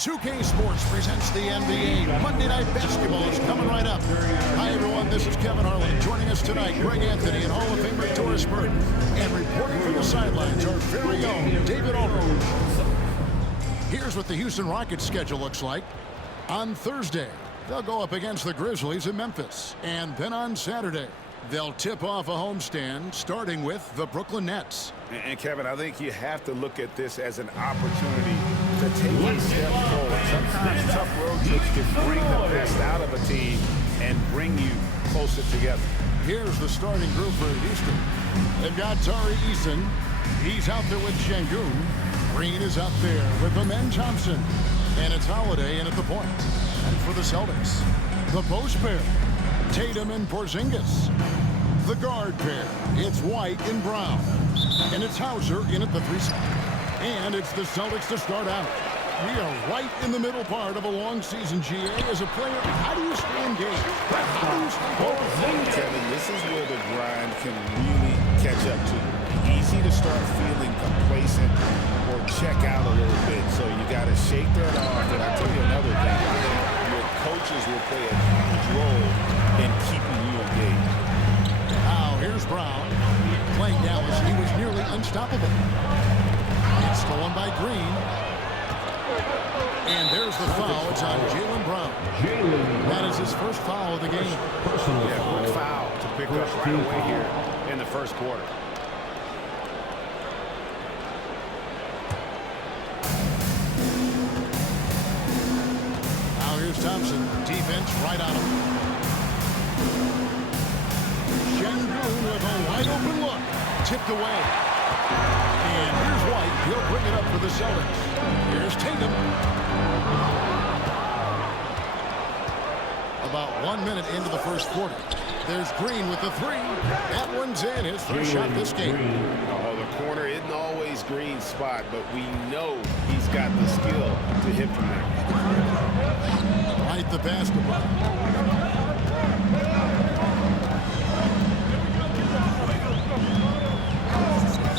2K Sports presents the NBA. Monday Night Basketball is coming right up. Hi, everyone. This is Kevin Harlan. Joining us tonight, Greg Anthony and Hall of Famer Doris Burke. And reporting from the sidelines, our very own David Aldridge. Here's what the Houston Rockets schedule looks like. On Thursday, they'll go up against the Grizzlies in Memphis. And then on Saturday, they'll tip off a homestand, starting with the Brooklyn Nets. And Kevin, I think you have to look at this as an opportunity to take a step forward. Sometimes tough road trips can bring the best out of a team and bring you closer together. Here's the starting group for Houston. They've got Tari Eason. He's out there with Şengün. Green is out there with Amen Thompson. And it's Holiday in at the point. And for the Celtics, the post pair, Tatum and Porzingis. The guard pair, it's White and Brown. And it's Hauser in at the 3 spot. And it's the Celtics to start out. We are right in the middle part of a long season, GA. As a player, how do you stay engaged? How do you stay focused? Kevin, this is where the grind can really catch up to you. Easy to start feeling complacent or check out a little bit. So you got to shake that off. And I'll tell you another thing. Your coaches will play a huge role in keeping you engaged. Now, here's Brown. Playing Dallas, he was nearly unstoppable. It's stolen by Green. And there's the foul. It's on Jaylen Brown. That is his first foul of the game. Yeah, quick foul to pick up right away here in the first quarter. Now here's Thompson. Defense right on him. Şengün with a wide open look. Tipped away. And here's White. He'll bring it up for the Celtics. Here's Tatum. About 1 minute into the first quarter. There's Green with the 3. That one's in. His first shot this game. Oh, the corner isn't always Green's spot, but we know he's got the skill to hit from there. Right the basketball.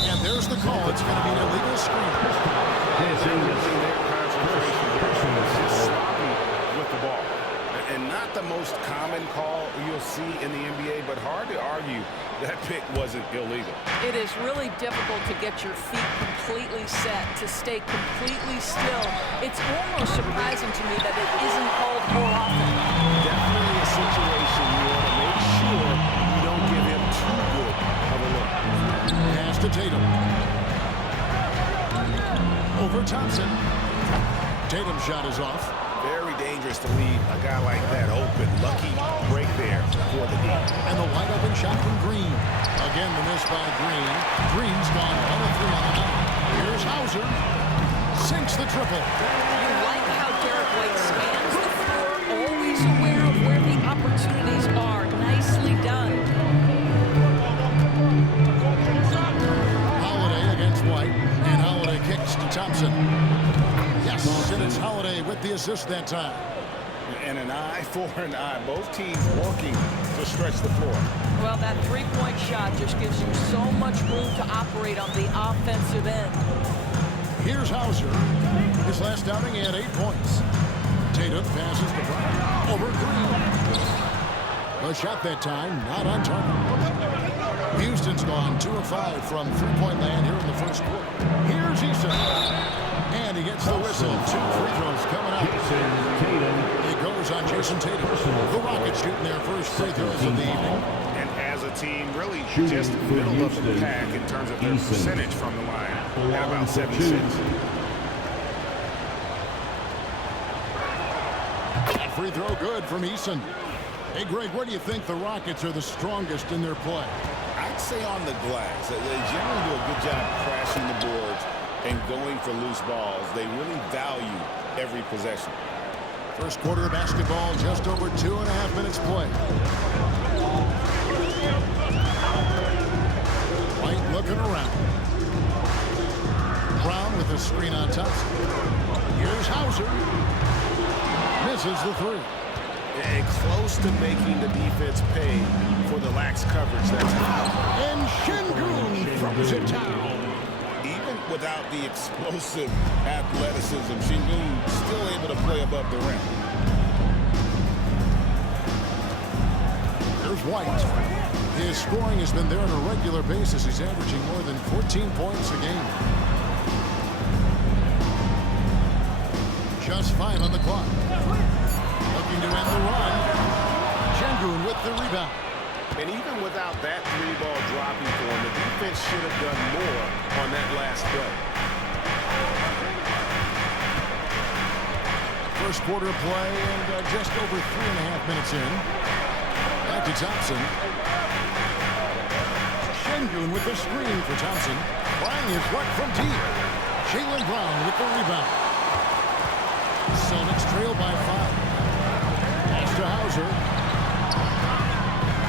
And there's the call. It's going to be an illegal screen. Sloppy with the ball. And not the most common call you'll see in the NBA, but hard to argue that pick wasn't illegal. It is really difficult to get your feet completely set, to stay completely still. It's almost surprising to me that it isn't called more often. Definitely a situation you want to make sure you don't give him too good of a look. Pass to Tatum. Over Thompson. Tatum's shot is off. Very dangerous to leave a guy like that open. Lucky break there for the D. And the wide open shot from Green. Again, the miss by Green. Green's gone 1 of 3 on the night. Here's Hauser. Sinks the triple. You like how Derek White scans the floor, always aware of where the opportunities are. Nicely done. Holiday against White. And Holiday kicks to Thompson. Yes, and it's Holiday with the assist that time. And an eye for an eye. Both teams working to stretch the floor. Well, that three-point shot just gives you so much room to operate on the offensive end. Here's Hauser. His last outing, he had 8 points. Tatum passes to Brown. Over Green. A shot that time, not on target. Houston's gone 2 of 5 from three-point land here in the first quarter. Here's Eason. And he gets the whistle. 2 free throws coming up. It goes on Jason Tatum. The Rockets shooting their first free throws of the evening. And as a team, really just middle of the pack in terms of their percentage from the line at about 76. Free throw good from Eason. Hey, Greg, where do you think the Rockets are the strongest in their play? I'd say on the glass. They generally do a good job crashing the boards and going for loose balls. They really value every possession. First quarter of basketball, just over 2.5 minutes play. White looking around. Brown with the screen on top. Here's Hauser. Misses the 3. And close to making the defense pay for the lax coverage. That's and Şengün throws it down. Even without the explosive athleticism. Sengun still able to play above the rim. Here's White. His scoring has been there on a regular basis. He's averaging more than 14 points a game. Just 5 on the clock. Looking to end the run. Sengun with the rebound. And even without that three-ball dropping for him, the defense should have done more on that last play. First quarter play and just over 3.5 minutes in. Back to Thompson. Sengun with the screen for Thompson. Trying his luck from deep. Jaylen Brown with the rebound. Celtics trail by 5. Pass to Hauser.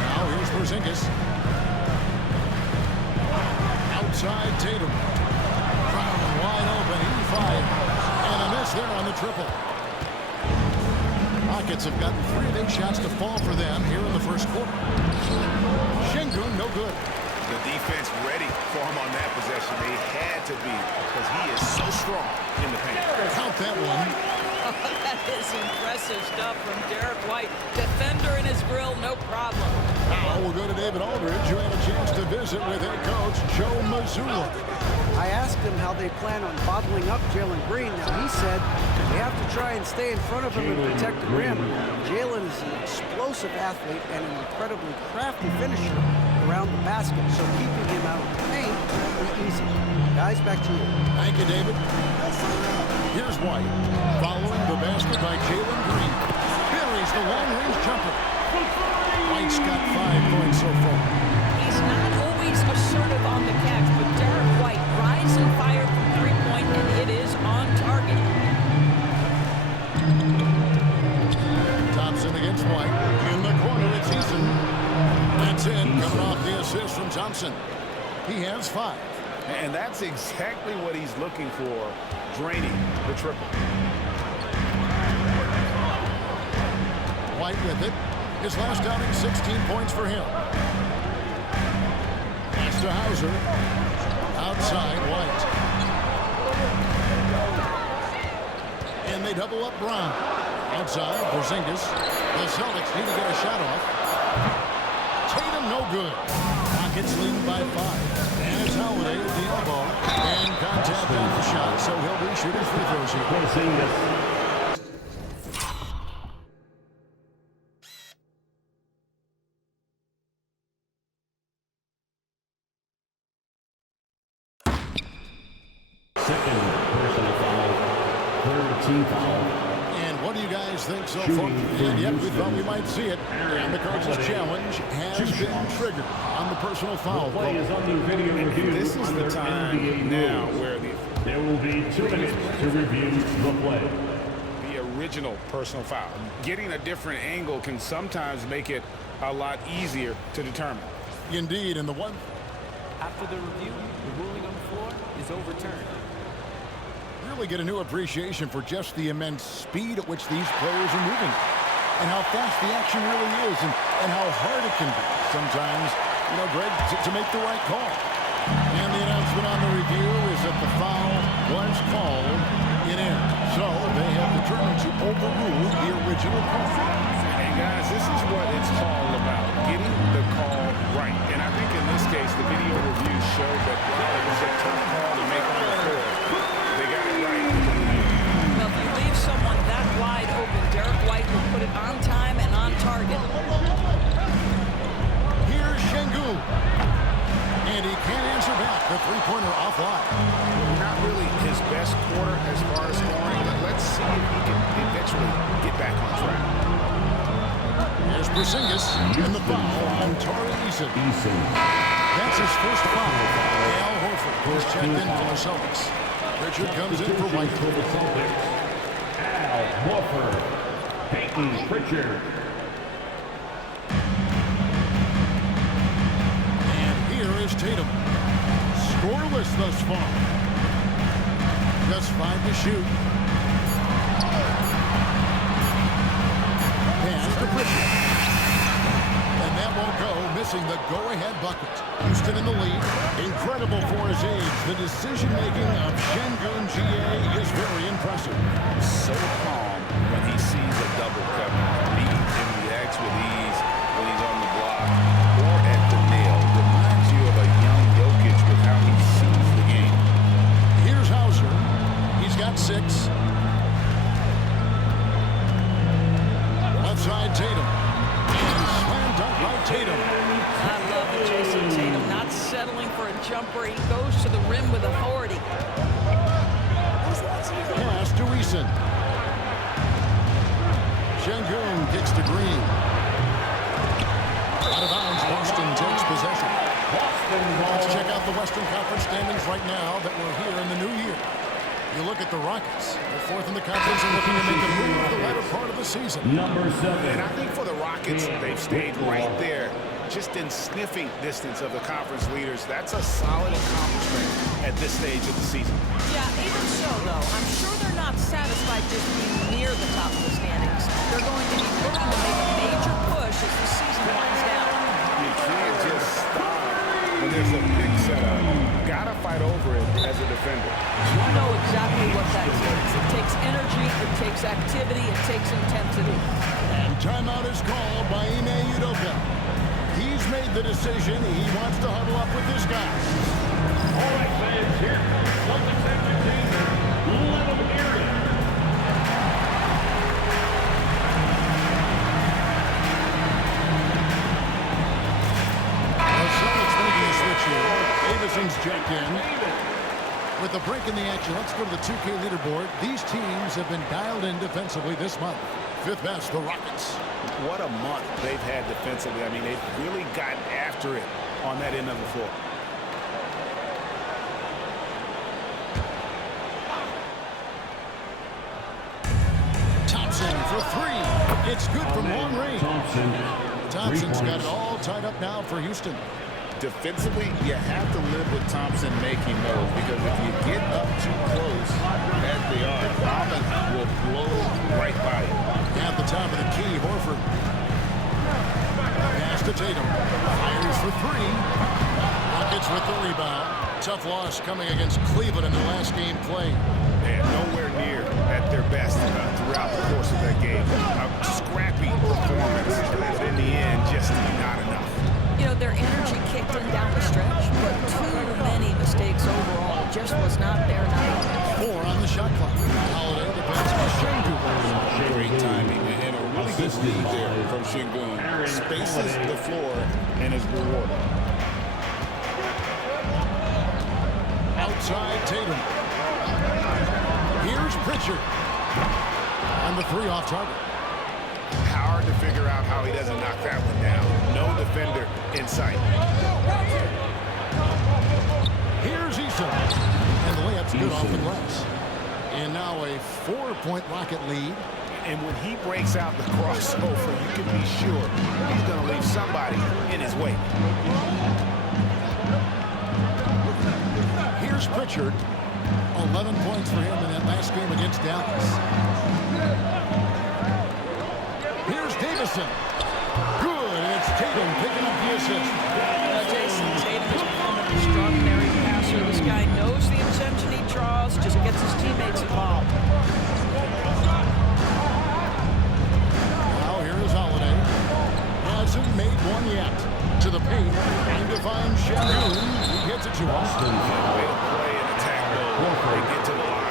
Now here's Porzingis. Outside Tatum. Brown wide open. He fires. And a miss there on the triple. Rockets have gotten 3 of 8 shots to fall for them here in the first quarter. Sengun no good. The defense ready for him on that possession. They had to be because he is so strong in the paint. Count that one. That is impressive stuff from Derek White. Defender in his grill, no problem. Now we'll go to David Aldridge, who had a chance to visit with head coach Joe Mazzulla. I asked him how they plan on bottling up Jalen Green. Now, he said they have to try and stay in front of him and protect the rim. Jalen is an explosive athlete and an incredibly crafty finisher around the basket, so keeping him out of the paint will be easy. Guys, back to you. Thank you, David. Here's White. Following the basket by Jalen Green. Buries the long-range jumper. White's got 5 points so far. He's not always assertive on the catch, but Derek White rise and fire from three-point, and it is on target. Thompson against White. In the corner, it's Eason. That's in, coming off the assist from Thompson. He has 5. And that's exactly what he's looking for, draining the triple. White with it. His last outing, 16 points for him. Pass to Hauser. Outside, White. And they double up Brown. Outside, Porzingis. The Celtics need to get a shot off. Tatum, no good. Rockets lead by 5. And it's Holiday at the elbow. And contact on the shot, so he'll be shooting free throws here. Porzingis. Second personal foul, third team foul. And what do you guys think so far? And yep, we thought we might see it. And the coach's challenge has been triggered on the personal foul. Play is under video review. This is the time now where there will be 2 minutes to review the play. the original personal foul. Getting a different angle can sometimes make it a lot easier to determine. Indeed, and the one. After the review, the ruling on the floor is overturned. Really get a new appreciation for just the immense speed at which these players are moving and how fast the action really is and how hard it can be sometimes, you know, Greg, to make the right call. And the announcement on the review is that the foul was called in air. So they have determined to overrule the original call. And guys, this is what it's all about, getting the call right. And I think in this case, the video review showed that while it was a tough call to make on the floor, they got it right. Well, if you leave someone that wide open, Derek White will put it on time and on target. Here's Sengun. And he can't answer back. The three-pointer offline. Not really his best quarter as far as scoring, but let's see if he can eventually get back on track. There's Porzingis and the foul on Tari Eason. That's his first foul. Al Horford is checked in for the Celtics. Richard comes in for White. For the Celtics, Al Horford, Peyton Pritchard. And here is Tatum. Scoreless thus far. Just 5 to shoot. Pass to Pritchard. And that won't go. missing the go-ahead bucket. Houston in the lead. Incredible for his age. The decision-making of Sengun Ga is very impressive. So calm when he sees a double coming. He reacts with ease when he's on the block or at the nail. Reminds you of a young Jokic with how he sees the game. Here's Hauser. He's got 6. Left side, Tatum. And slam dunk by Tatum. I love it, Jason Tatum not settling for a jumper. He goes to the rim with authority. Pass to Eason. Sengun kicks to Green. Out of bounds, Boston takes possession. Let's check out the Western Conference standings right now that we're here in the new year. You look at the Rockets. They're 4th in the conference and looking to make a move for the latter part of the season. Number 7. And I think for the Rockets, they've stayed right there, just in sniffing distance of the conference leaders. That's a solid accomplishment at this stage of the season. Yeah, even so, though, I'm sure they're not satisfied just being near the top of the standings. They're going to be looking to make a major push as the season winds down. You can't just stop when there's a big setup. Gotta fight over it as a defender. You know exactly what that takes. It takes energy, it takes activity, it takes intensity. And timeout is called by Ime Udoka. He's made the decision. He wants to huddle up with this guy. All right, fans, here comes Celtics entertainment. Let them hear it. The Celtics making a switch here. Davison's checked in. With the break in the action, let's go to the 2K leaderboard. These teams have been dialed in defensively this month. 5th best, the Rockets. What a month they've had defensively. I mean, they've really gotten after it on that end of the floor. Thompson for 3. It's good from long range. Thompson's got it all tied up now for Houston. Defensively, you have to live with Thompson making those, because if you get up too close as they are, offense will blow right by you. At the top of the key, Horford. Pass to Tatum. Fires for 3. Rockets with the rebound. Tough loss coming against Cleveland in the last game played. And nowhere near at their best throughout the course of that game. A scrappy performance, but in the end, just not enough. You know, their energy kicked in down the stretch, but too many mistakes overall. Just was not their night. 4 on the shot clock. Holiday defense by Sengun. Great timing and a really good lead there from Sengun. Spaces the floor and is rewarded. Outside Tatum. Here's Pritchard. On the 3 off target. Hard to figure out how he doesn't knock that one down. No defender in sight. Here's Eason. And the layup's good off the glass. And now a 4-point Rocket lead. And when he breaks out the crossover, you can be sure he's going to leave somebody in his way. Here's Pritchard. 11 points for him in that last game against Dallas. Here's Davison. Good, and it's Tatum picking up the assist. Jason Tatum has become an extraordinary passer. This guy knows the attention he draws, just gets his teammates involved. Now here is Holiday. Hasn't made one yet. To the paint, trying to find Sengun. He gets it to Austin. Way to play and attack mode. They get to the line.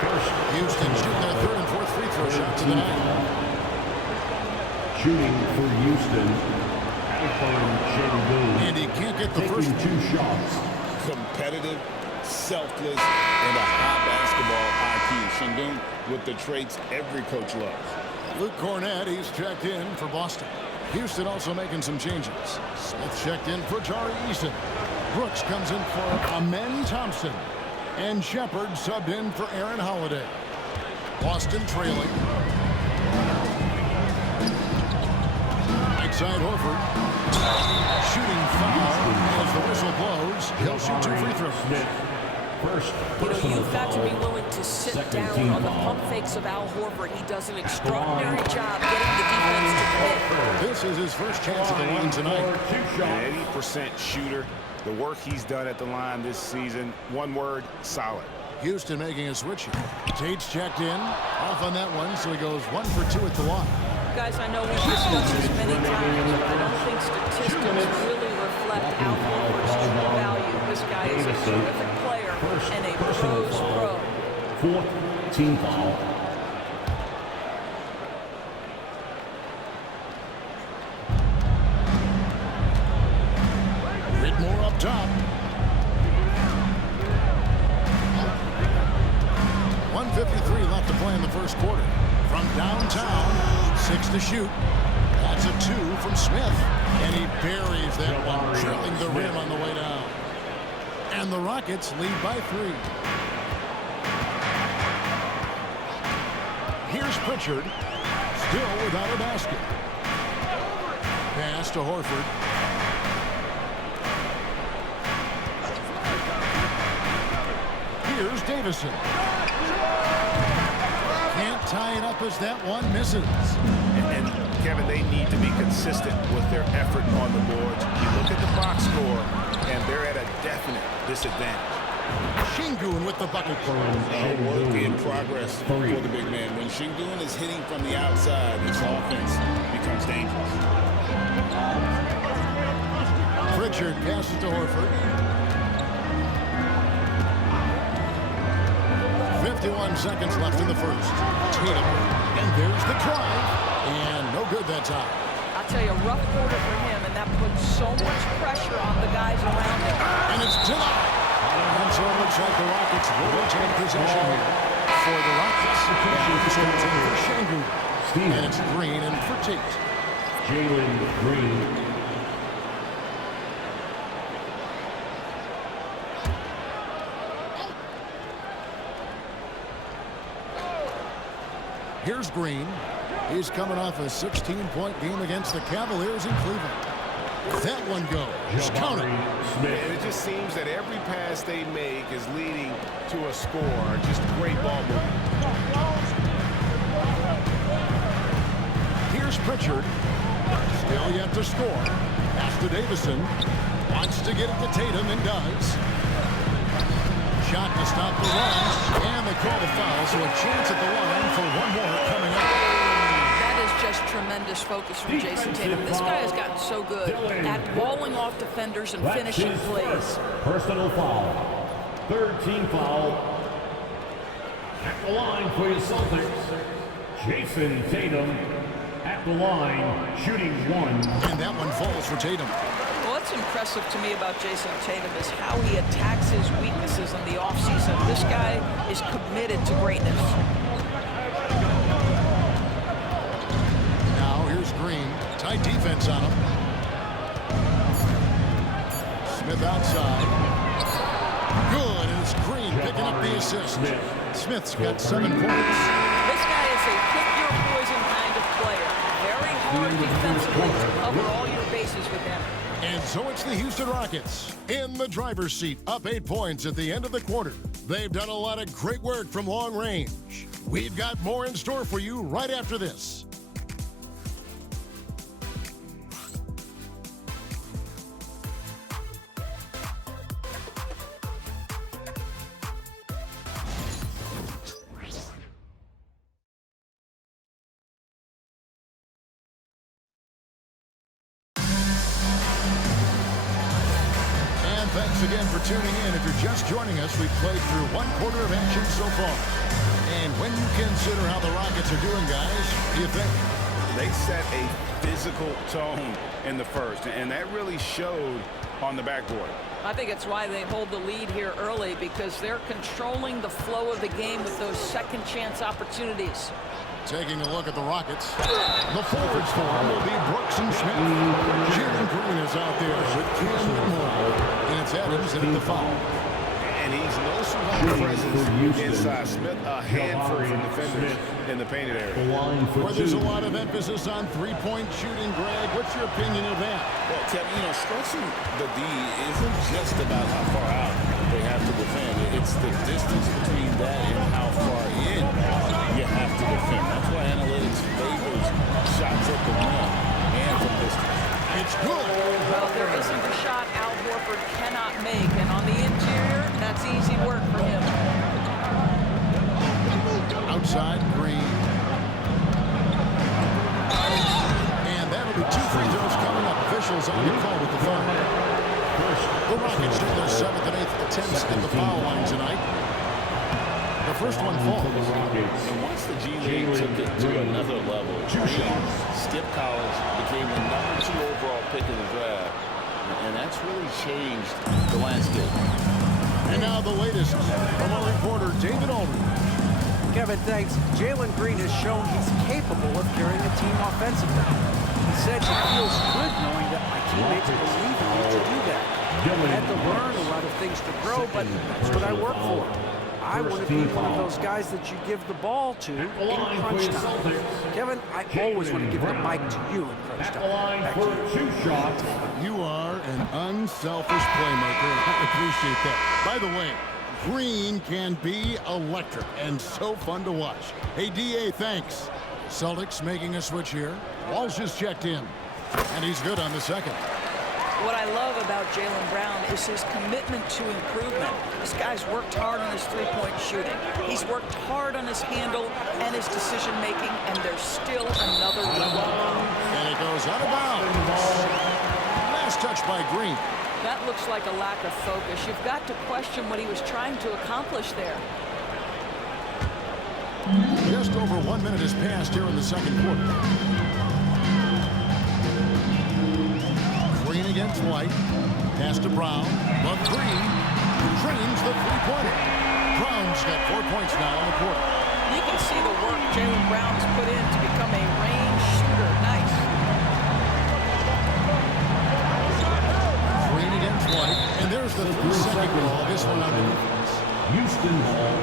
Houston shooting their 3rd and 4th free throw shot to the net. Shooting for Houston, Alperen Sengun. And he can't get the first Taking 2 shots. Competitive, selfless, and a high basketball IQ. Sengun with the traits every coach loves. Luke Cornett, he's checked in for Boston. Houston also making some changes. Smith checked in for Tari Eason. Brooks comes in for Amen Thompson. And Shepard subbed in for Aaron Holiday. Boston trailing. Right side Horford. Shooting foul as the whistle blows. He'll shoot 2 free throws. First You know, you've got to be willing to sit sit down on the pump fakes of Al Horford. He does an extraordinary job getting the defense to commit. This is his first chance at the line tonight. An 80% shooter. The work he's done at the line this season, one word, solid. Houston making a switch here. Tate's checked in. Off on that one, so he goes 1 for 2 at the line. Guys, I know we've discussed this many times, but I don't think statistics really reflect Al Horford's true value. This guy is a terrific player and a pro's pro. Fourth team foul. Whitmore up top. 1:53 left to play in the first quarter. From downtown, 6 to shoot. That's a 2 from Smith. And he buries that one, drilling the rim on the way down. And the Rockets lead by 3. Here's Pritchard, still without a basket. Pass to Horford. Here's Davison. Can't tie it up as that one misses. And Kevin, they need to be consistent with their effort on the boards. You look at the box score, and they're at a definite disadvantage. Şengün with the bucket. Work in progress for the big man. When Şengün is hitting from the outside, his offense becomes dangerous. Pritchard passes to Horford. 51 seconds left in the first. Tatum, and there's the drive, and no good that time. I'll tell you, a rough quarter for him, and that puts so much pressure on the guys around him. And it's denied. And so it looks like the Rockets will take possession here for the Rockets. And it's going to for Şengün. And it's Green and for Tate. Jalen Green. Here's Green. He's coming off a 16-point game against the Cavaliers in Cleveland. That one goes. Counter. And it just seems that every pass they make is leading to a score. Just great ball movement. Here's Pritchard. Still yet to score. Pass to Davison. Wants to get it to Tatum and does. Shot to stop the run. And they call the foul, so a chance at the line for one more coming up. That is just tremendous focus from Jason Tatum. This guy has gotten so good at walling off defenders and finishing plays. Personal foul. Third team foul. At the line for your Celtics, Jason Tatum. At the line, shooting 1. And that one falls for Tatum. Well, what's impressive to me about Jason Tatum is how he attacks his weaknesses in the offseason. This guy is committed to greatness. Now here's Green. Tight defense on him. Smith outside. Good, and it's Green picking up the assist. Smith's got 7 points. This guy is a pick-your-poison kind of player. Very hard defensively to cover all your bases with him. And so it's the Houston Rockets in the driver's seat, up 8 points at the end of the quarter. They've done a lot of great work from long range. We've got more in store for you right after this. Thanks again for tuning in. If you're just joining us, we've played through 1 quarter of action so far. And when you consider how the Rockets are doing, guys, what do you think? They set a physical tone in the first, and that really showed on the backboard. I think it's why they hold the lead here early, because they're controlling the flow of the game with those second chance opportunities. Taking a look at the Rockets. The forwards for them will be Brooks and Smith. Jalen Green is out there with Cam Whitmore. And it's Adams in at the foul. And he's no small presence inside. Smith a handful for defenders in the painted area. Where there's a lot of emphasis on three-point shooting, Greg. What's your opinion of that? Well, Kevin, stretching the D isn't just about how far out they have to defend. It's the distance between that and how far side, Green. And that'll be 2 free throws coming up. Officials on the call with the foul. The Rockets do their 7th and 8th attempts at the foul line tonight. The first one falls. And once the G League took it to another level, Skip Collins became the #2 overall pick in the draft. And that's really changed the landscape. And now the latest from our reporter, David Aldridge. Kevin, thanks. Jalen Green has shown he's capable of carrying a team offensively. He said he feels good knowing that my teammates believe in me to do that. I had to learn a lot of things to grow, but that's what I work for. I want to be one of those guys that you give the ball to in crunch time. Kevin, I always want to give the mic to you in crunch At the time. line Back for to you. 2 shots. You are an unselfish playmaker. I appreciate that. By the way, Green can be electric and so fun to watch. Hey, DA, thanks. Celtics making a switch here. Walsh is checked in, and he's good on the second. What I love about Jaylen Brown is his commitment to improvement. This guy's worked hard on his three-point shooting. He's worked hard on his handle and his decision-making, and there's still another level to go. And it goes out of bounds. Last touch by Green. That looks like a lack of focus. You've got to question what he was trying to accomplish there. Just over 1 minute has passed here in the second quarter. Green against White. Pass to Brown. But Green drains the three-pointer. Brown's got 4 points now in the quarter. You can see the work Jaylen Brown has put in to become a range shooter. Nice. Green against White. And there's the 3-second ball. This one on the defense. Houston Hall.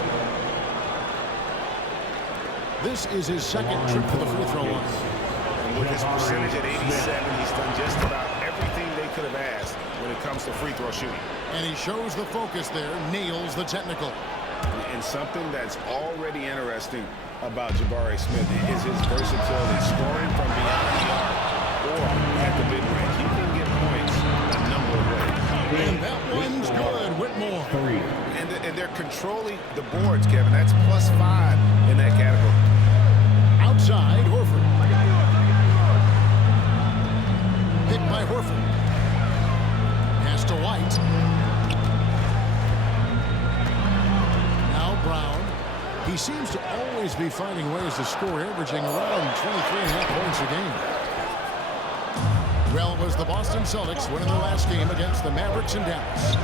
This is his second trip to the free throw line. And with his percentage at 87, he's done just about everything they could have asked when it comes to free throw shooting. And he shows the focus there, nails the technical. And something that's already interesting about Jabari Smith is his versatility, scoring from beyond the arc or at the mid-range. He can get points a number of ways. And that one's good. Whitmore. 3. And they're controlling the boards, Kevin. That's +5 in that category. Outside, Horford. Picked by Horford. Pass to White. Now Brown. He seems to always be finding ways to score, averaging around 23.5 points a game. Well, it was the Boston Celtics winning their last game against the Mavericks in Dallas.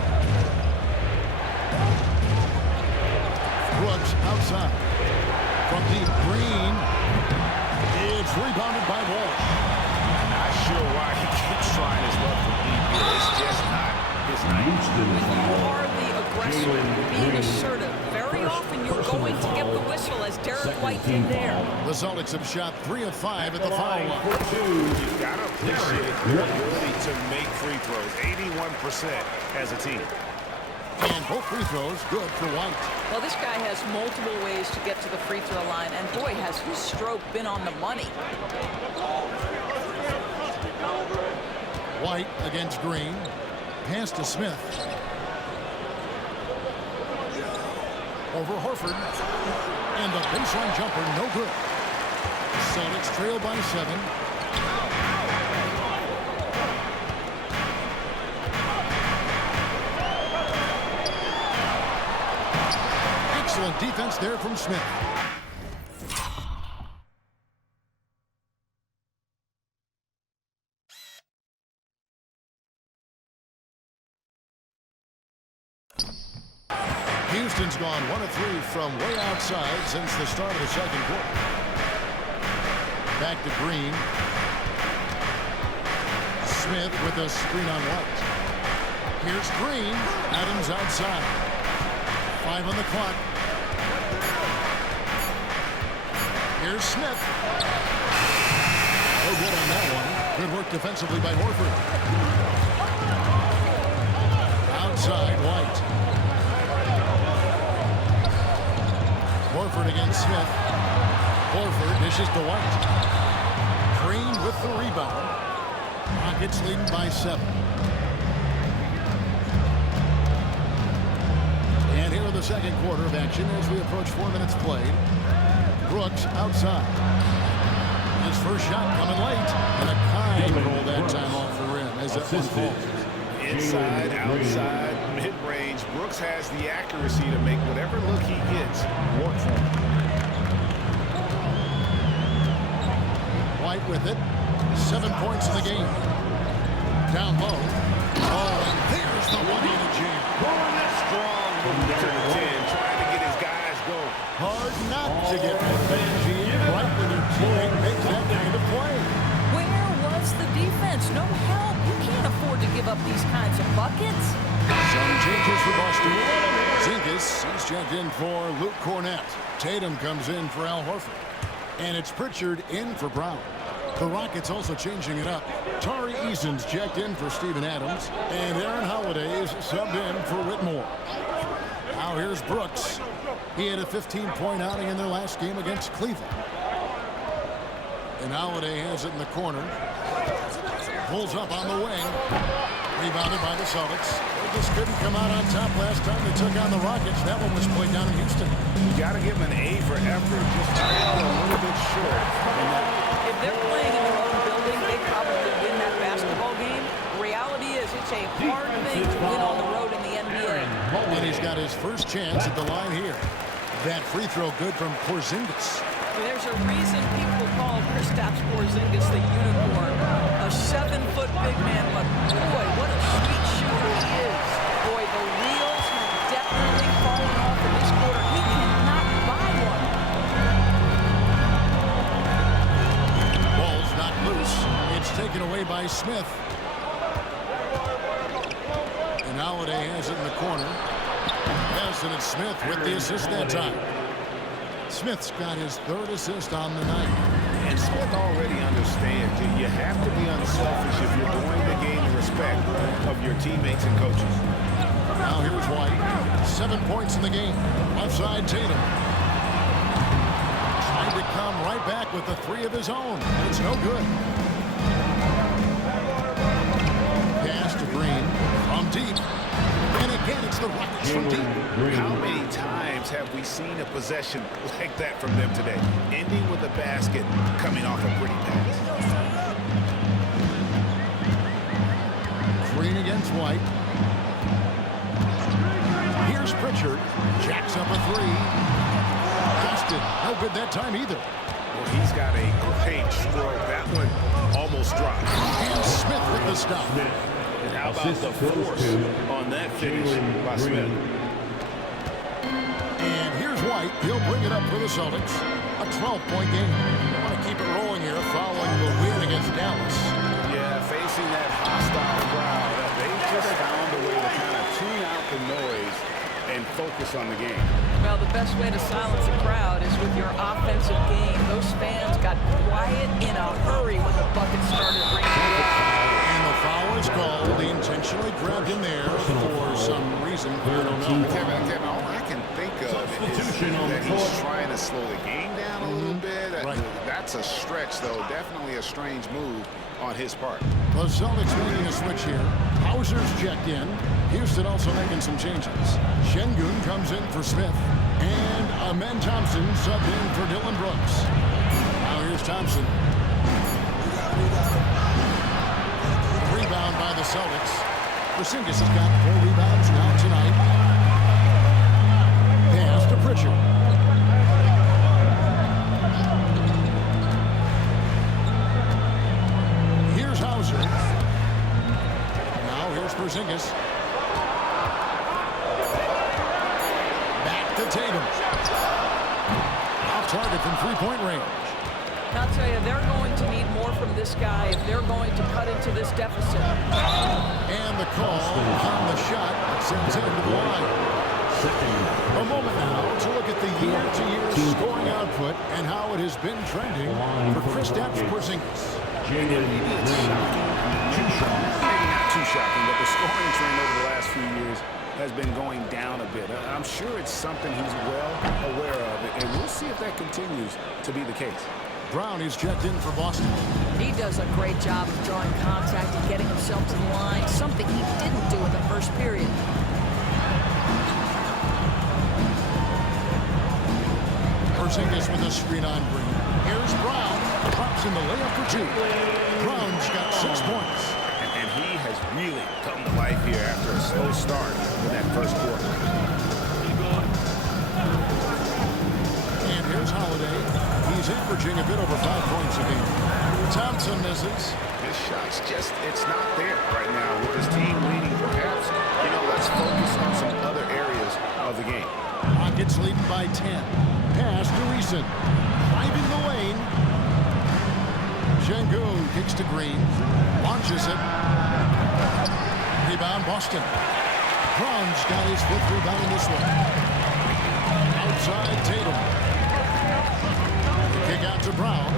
Brooks outside. From deep, Green. It's rebounded by Walsh. Not sure why he keeps trying his luck from deep here. It's just not his night. Houston You Hall. are the aggressor, being assertive. Very often you're going to get the whistle, as Derek White did there. The Celtics have shot 3 of 5 at the foul line. You've got to appreciate your ability to make free throws. 81% as a team. And both free throws good for White. Well, this guy has multiple ways to get to the free throw line, and boy, has his stroke been on the money. White against Green. Pass to Smith. Over Horford. And the baseline jumper, no good. Celtics trail by 7. Excellent defense there from Smith. Houston's gone 1 of 3 from way outside since the start of the second quarter. Back to Green. Smith with a screen on White. Here's Green. Adams outside. 5 on the clock. Here's Smith. No good on that one. Good work defensively by Horford. Outside, White. Horford against Smith. Horford dishes to White. Green with the rebound. Rockets leading by 7. And here in the second quarter of action as we approach 4 minutes played. Brooks outside. His first shot coming late, and a kind roll that time off the rim as that one falls. Inside, outside, mid-range. Brooks has the accuracy to make whatever look he gets work for him. White with it. 7 points in the game. Down low. Oh, and there's the one in a jam. Strong move to the 10, trying to get his guys going. Hard not to get revenge right when your teammate makes that kind of play. Where was the defense? No help. You can't afford to give up these kinds of buckets. Some changes for Boston. Zingas, he's checked in for Luke Cornett. Tatum comes in for Al Horford. And it's Pritchard in for Brown. The Rockets also changing it up. Tari Eason's checked in for Steven Adams. And Aaron Holiday's subbed in for Whitmore. Now here's Brooks. He had a 15-point outing in their last game against Cleveland. And Holiday has it in the corner. Pulls up on the wing. Rebounded by the Celtics. They just couldn't come out on top last time they took on the Rockets. That one was played down in Houston. You got to give him an A for effort. Just fell a little bit short. If they're playing in their own building, they probably win that basketball game. Reality is it's a hard thing to win on the road in the NBA. And he's got his first chance at the line here. That free throw good from Porzingis. There's a reason people call Kristaps Porzingis the unicorn. A 7-foot big man, but boy, what a sweet shooter he is. Boy, the wheels have definitely fallen off in this quarter. He cannot buy one. Ball's not loose. It's taken away by Smith. And Holiday has it in the corner. Yes, and it's Smith with the assist that time. Smith's got his third assist on the night. And Smith already understands that you have to be unselfish if you're going to gain the respect of your teammates and coaches. Now here's White. 7 points in the game. Left side Tatum. Trying to come right back with the three of his own. It's no good. Pass to Green from deep. And again, it's the Rockets from deep. How many times have we seen a possession like that from them today? Ending with a basket, coming off a pretty pass. Green against White. Here's Pritchard. Jacks up a three. Dustin. No good that time either. Well, he's got a great stroke. That one almost dropped. And Smith with the stop. And how about the force on that finish by Smith? And here's White. He'll bring it up for the Celtics. A 12-point game. They want to keep it rolling here following the win against Dallas. Yeah, facing that hostile crowd, they just found a way to kind of tune out the noise and focus on the game. Well, the best way to silence a crowd is with your offensive game. Those fans got quiet in a hurry when the bucket started ringing. And the foul is called. They intentionally grabbed him there for some reason. I don't know. Kevin, all I can think of is that he's trying to slow the game down a little bit. Right. That's a stretch, though. Definitely a strange move on his part. The Celtics making a switch here. Hauser's checked in. Houston also making some changes. Şengün comes in for Smith. And Amen Thompson subbed in for Dylan Brooks. Now here's Thompson. Rebound by the Celtics. Porzingis has got 4 rebounds now tonight. Pass to Pritchard. Here's Hauser. Now here's Porzingis. Back to Tatum. Off target from 3-point range. I'll tell you, they're going to need more from this guy if they're going to cut into this deficit. And the call on the shot that sends him to the line. A moment now to look at the year-to-year scoring output and how it has been trending for Kristaps Porzingis. Maybe it's shocking. Maybe not too shocking, but the scoring trend over the last few years has been going down a bit. I'm sure it's something he's well aware of, and we'll see if that continues to be the case. Brown is checked in for Boston. He does a great job of drawing contact and getting himself to the line, something he didn't do in the first period. Porzingis with a screen on Green. Here's Brown. Drops in the layup for two. Brown's got 6 points. And he has really come to life here after a slow start in that first quarter. And here's Holiday. He's averaging a bit over 5 points a game. Thompson misses. His shot's just, it's not there right now with his team leading. Perhaps, let's focus on some other areas of the game. Rockets leading by 10. Pass to Eason. Driving the lane. Şengün kicks to Green. Launches it. Rebound Boston. Brown's got his 5th rebound in this one. Outside Tatum. Kick out to Brown.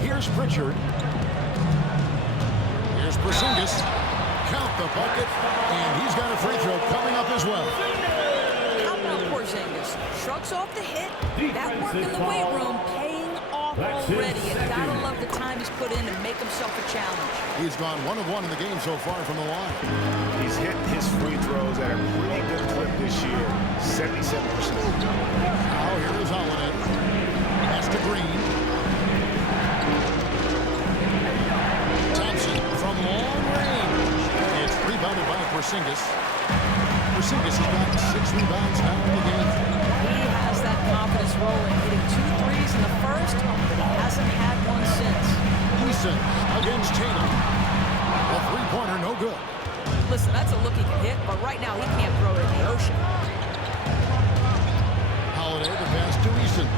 Here's Pritchard. Here's Porzingis. Count the bucket, and he's got a free throw coming up as well. How about Porzingis? Shrugs off the hit. That work in the weight room paying off already. You gotta love the time he's put in to make himself a challenge. He's gone 1 of 1 in the game so far from the line. He's hit his free throws at a really good clip this year, 77%. Now here is Holiday. Pass to Green. Thompson from long range. It's rebounded by Porzingis. Porzingis has got 6 rebounds now in the game. He has that confidence rolling, hitting 2 threes in the first, but he hasn't had one since. Eason against Tatum. A three-pointer, no good. Listen, that's a look he can hit, but right now he can't throw it in the ocean. Holiday, the pass to Eason.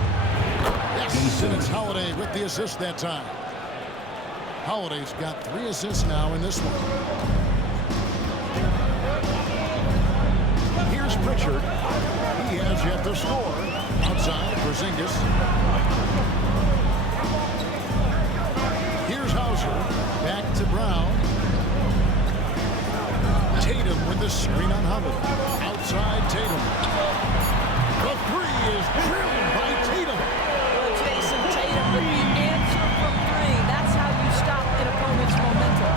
Yes, and it's Holiday with the assist that time. Holiday's got 3 assists now in this one. Here's Pritchard. He has yet to score. Outside, Porzingis. Here's Hauser. Back to Brown. Tatum with the screen on Holiday. Outside, Tatum. The 3 is drilled by Tatum. Well, Jason Tatum with the answer from 3. That's how you stop an opponent's momentum.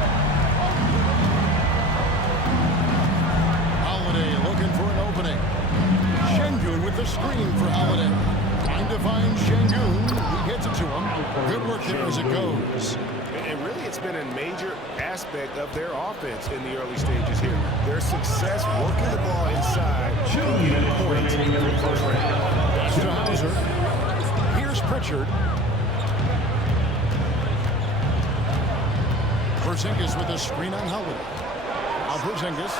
Holiday looking for an opening. Şengün with the screen for Holiday. Trying to find Şengün. He gets it to him. Good work there as it goes. And really, it's been a major aspect of their offense in the early stages here. Their success working the ball inside. 2 minutes remaining in the first round. Pass to Hauser. Here's Pritchard. Porzingis with a screen on Holiday. Now Porzingis.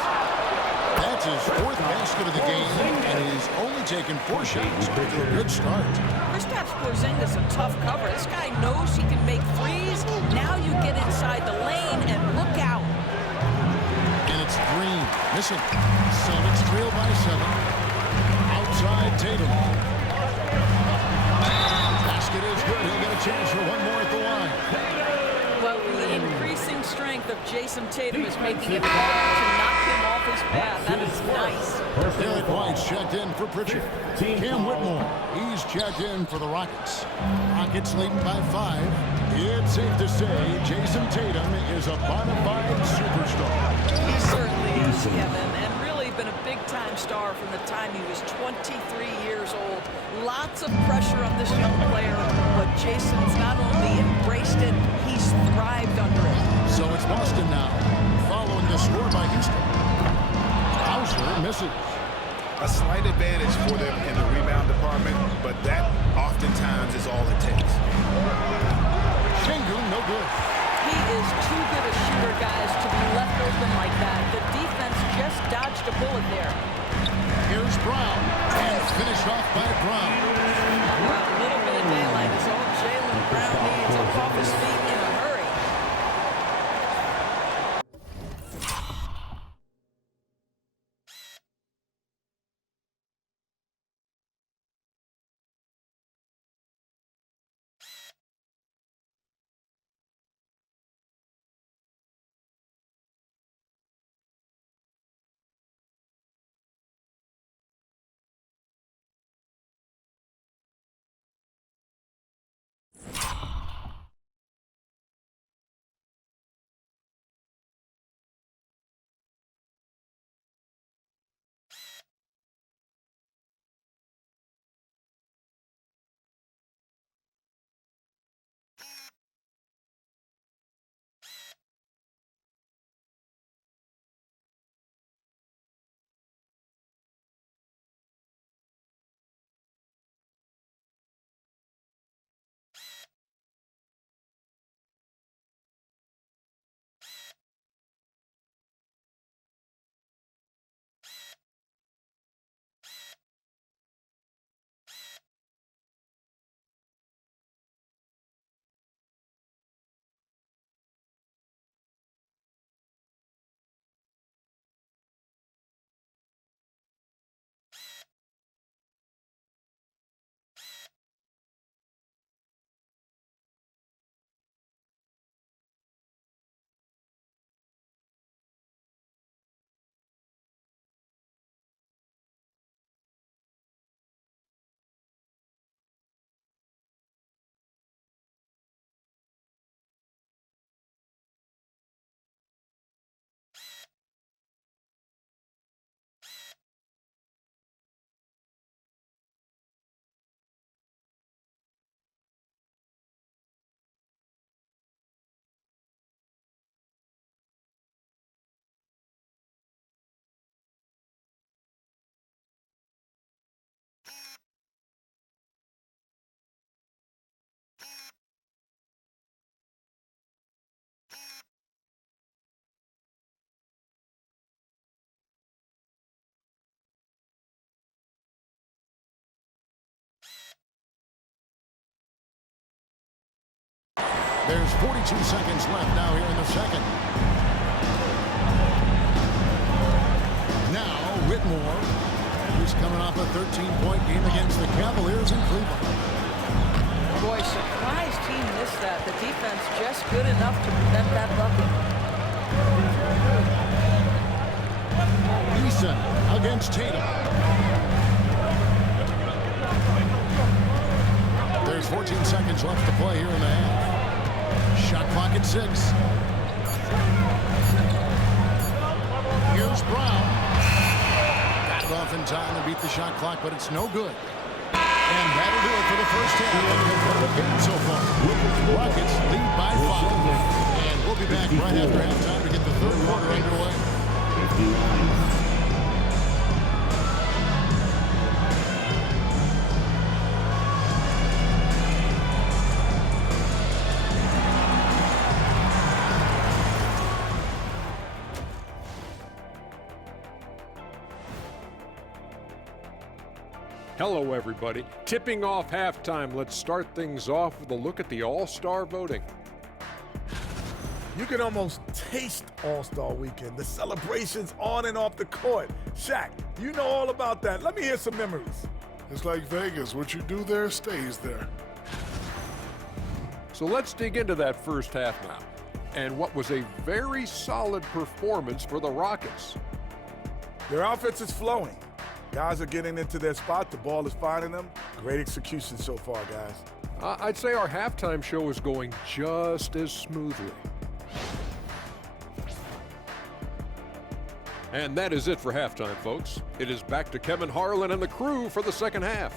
That's his 4th basket of the game, and he's only taken 4 shots to a good start. Kristaps Porzingis a tough cover. This guy knows he can make threes. Now you get inside the lane and look out. And it's Green missing. Celtics trail by 7. Outside Tatum. Basket is good. He'll get a chance for one more at the line. Well, the increasing strength of Jason Tatum is making it harder to knock him off his path. That is nice. Derek White's checked in for Pritchard. Cam Whitmore, he's checked in for the Rockets. Rockets leading by 5. It's safe to say Jason Tatum is a bona fide superstar. He certainly is, Kevin, and really been a big-time star from the time he was 23 years old. Lots of pressure on this young player, but Jason's not only embraced it, he's thrived under it. So it's Boston now, following the score by Houston. Hauser misses. A slight advantage for them in the rebound department, but that oftentimes is all it takes. Şengün, no good. He is too good a shooter, guys, to be left open like that. The defense just dodged a bullet there. Here's Brown, and finished off by Brown. Well, a little bit of daylight is all Jaylen Brown needs. Up off his feet in a hurry. There's 42 seconds left now here in the second. Now Whitmore, who's coming off a 13-point game against the Cavaliers in Cleveland. Boy, surprised he missed that. The defense just good enough to prevent that bucket. Eason against Tatum. There's 14 seconds left to play here in the half. Shot clock at 6. Here's Brown. Got it off in time to beat the shot clock, but it's no good. And that'll do it for the first half of the game so far. Rockets lead by 5. And we'll be back right after halftime to get the third quarter underway. 59. Hello, everybody. Tipping off halftime. Let's start things off with a look at the All-Star voting. You can almost taste All-Star Weekend, the celebrations on and off the court. Shaq, you know all about that. Let me hear some memories. It's like Vegas. What you do there stays there. So let's dig into that first half now, and what was a very solid performance for the Rockets. Their offense is flowing. Guys are getting into their spot. The ball is finding them. Great execution so far, guys. I'd say our halftime show is going just as smoothly. And that is it for halftime, folks. It is back to Kevin Harlan and the crew for the second half.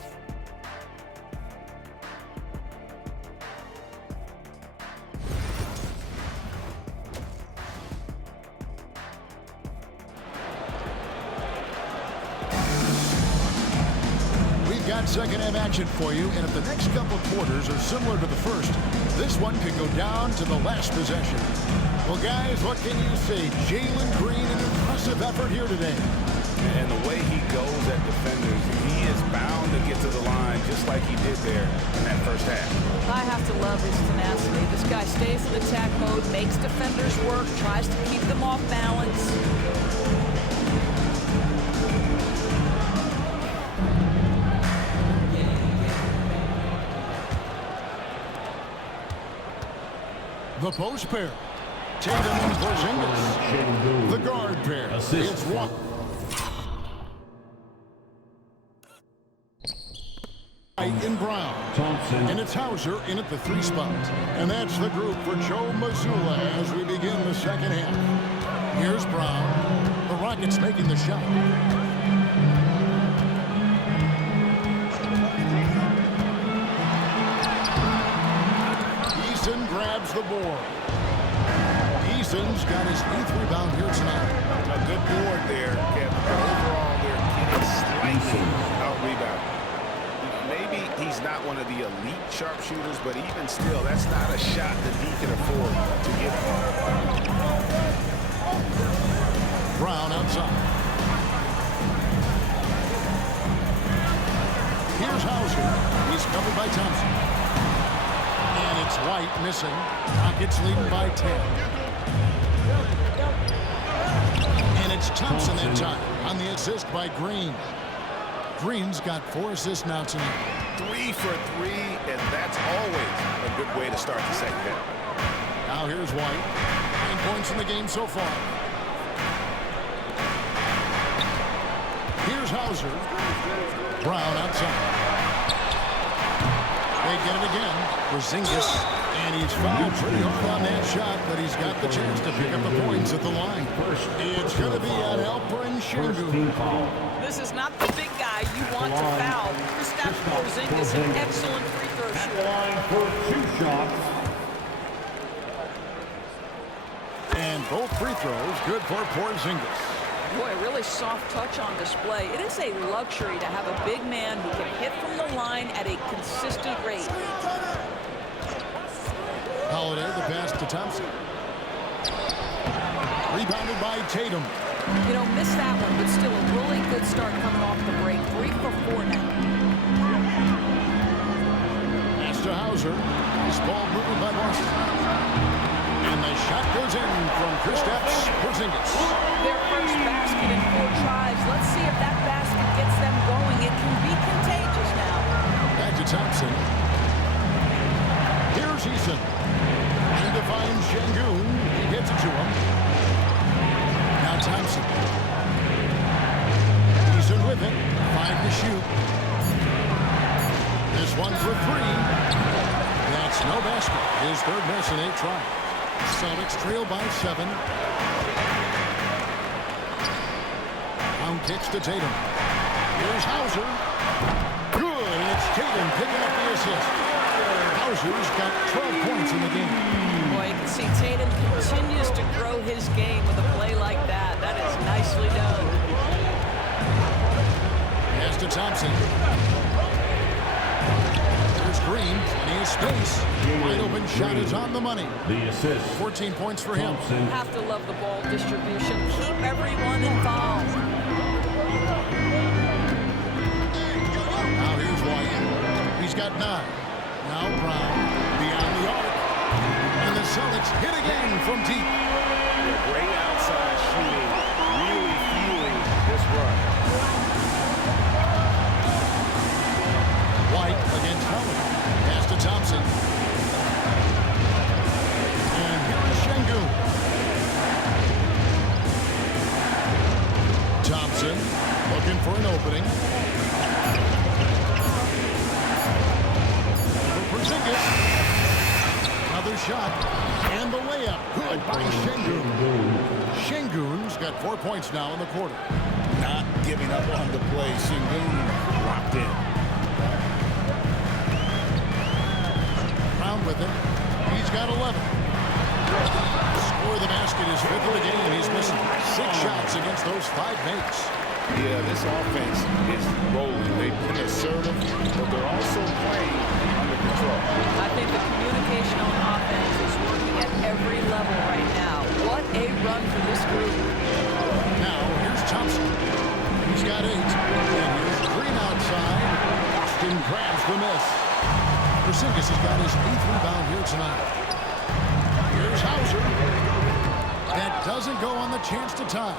Got second half action for you, and if the next couple quarters are similar to the first, this one could go down to the last possession. Well, guys, what can you say? Jalen Green, an impressive effort here today. And the way he goes at defenders, he is bound to get to the line just like he did there in that first half. I have to love his tenacity. This guy stays in attack mode, makes defenders work, tries to keep them off balance. The post pair. Tatum and Porzingis. The guard pair. It's one. In Brown. Thompson. And it's Hauser in at the 3 spot. And that's the group for Joe Mazzulla as we begin the second half. Here's Brown. The Rockets making the shot. Eason grabs the board. Eason's got his 8th rebound here tonight. A good board there, Kevin. But overall, they're getting slightly out-rebounded. Maybe he's not one of the elite sharpshooters, but even still, that's not a shot that he can afford to give up. Brown outside. Here's Hauser. He's covered by Thompson. And it's White missing. Rockets leading by 10. And it's Thompson that time on the assist by Green. Green's got 4 assists now tonight. 3 for 3, and that's always a good way to start the second half. Now here's White. 9 points in the game so far. Here's Hauser. Brown outside. They get it again. Porzingis. And he's fouled pretty hard on that shot, but he's got the chance to pick up the points at the line. It's going to be on Alperen Şengün. This is not the big guy you want to foul. Kristaps Porzingis, an excellent free throw shooter. Line for 2 shots. And both free throws good for Porzingis. Boy, really soft touch on display. It is a luxury to have a big man who can hit from the line at a consistent rate. Holiday, the pass to Thompson. Rebounded by Tatum. You know, missed that one, but still a really good start coming off the break. 3 for 4 now. Pass to Hauser. Hauser. This ball moving by Boston. And the shot goes in from Kristaps Porzingis. Their first basket in 4 tries. Let's see if that basket gets them going. It can be contagious now. Back to Thompson. Here's Eason. And to find Şengün. He gets it to him. Now Thompson. Eason with it. 5 to shoot. This one for 3. That's no basket. His third miss in 8 tries. Celtics trail by 7. Pound kicks to Tatum. Here's Hauser. Good, and it's Tatum picking up the assist. Hauser's got 12 points in the game. Boy, you can see Tatum continues to grow his game with a play like that. That is nicely done. Pass to Thompson. There's Green, plenty of space. Wide open shot is on the money. The assist. 14 points for him. Thompson. Have to love the ball distribution. Keep everyone involved. Now here's White. He's got 9. Now Brown beyond the arc. And the Celtics hit again from deep. Great outside shooting. Really fueling this run. White against Howard. Pass to Thompson. And here is Şengün. Thompson looking for an opening. For Porzingis. Another shot. And the layup. Good by Şengün. Şengün's got 4 points now in the quarter. Not giving up on the play. Şengün locked in. With him. He's got 11. Score the basket is 5th of the game. He's missing 6 shots against those 5 mates. Yeah, this offense is rolling. They've been assertive, but they're also playing under control. I think the communication on offense is working at every level right now. What a run for this group. Now, here's Thompson. He's got 8. And here's Green outside. Boston grabs the miss. Porzingis has got his 8th rebound here tonight. Here's Hauser. That doesn't go on the chance to tie.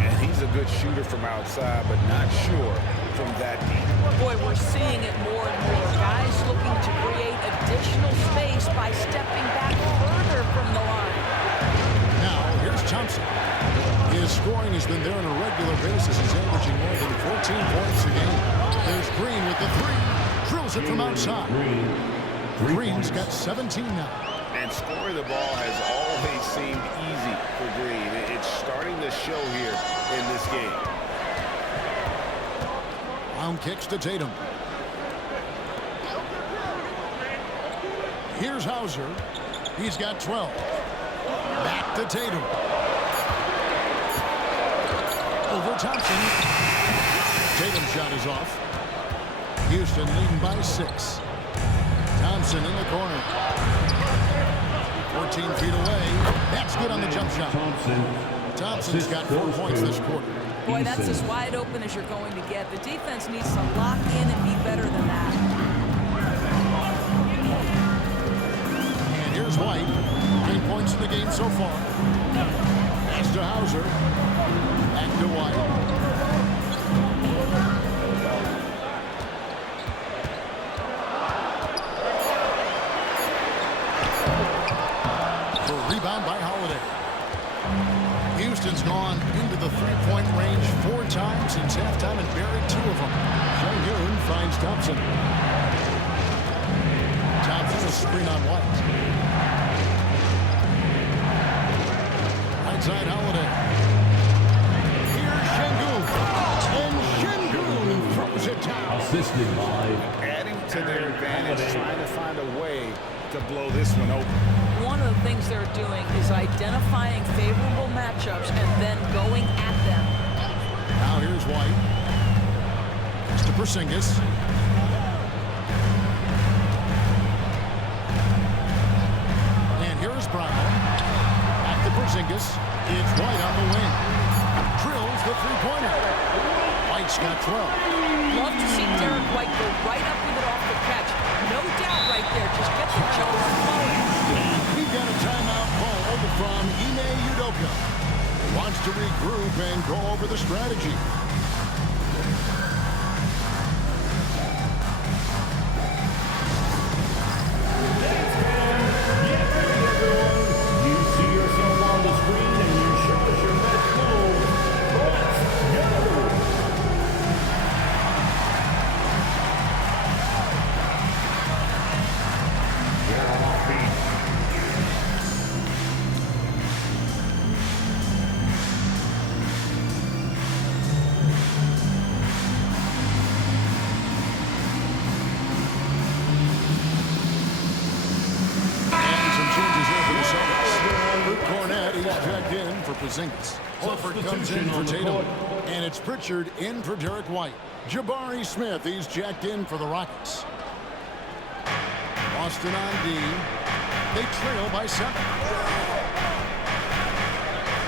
And he's a good shooter from outside, but not sure from that deep. Boy, we're seeing it more and more. Guys looking to create additional space by stepping back further from the line. Now, here's Thompson. His scoring has been there on a regular basis. He's averaging more than 14 points a game. There's Green with the 3. Drills it from outside. Green's got 17 now. And scoring the ball has always seemed easy for Green. It's starting to show here in this game. Pound kicks to Tatum. Here's Hauser. He's got 12. Back to Tatum. Over Thompson. Tatum's shot is off. Houston leading by 6. Thompson in the corner. 14 feet away. That's good on the jump shot. Thompson's got 4 points this quarter. Boy, that's as wide open as you're going to get. The defense needs to lock in and be better than that. And here's White. 9 points in the game so far. Pass to Hauser. Back to White. Rebound by Holiday. Houston's gone into the three-point range 4 times since halftime and buried 2 of them. Şengün finds Thompson. Thompson a screen on White. Right side Holiday. Here's Şengün. And Şengün throws it down. Assisted by Adding to their advantage, trying to find a way to blow this one open. One of the things they're doing is identifying favorable matchups and then going at them. Now here's White. It's to Porzingis. And here is Brown. Back to Porzingis. It's White on the wing. Drills the three-pointer. White's got 12. Love to see Derek White go right up with it off the catch. No doubt right there. Just from Ime Udoka. Wants to regroup and go over the strategy. You see yourself on the screen and you show us your best moves. Let's go! You're off beat. And some changes here for the Celtics. Luke Cornett, he's checked in for Porzingis. Horford comes in for Tatum. And it's Pritchard in for Derek White. Jabari Smith, he's checked in for the Rockets. Boston on D. They trail by 7.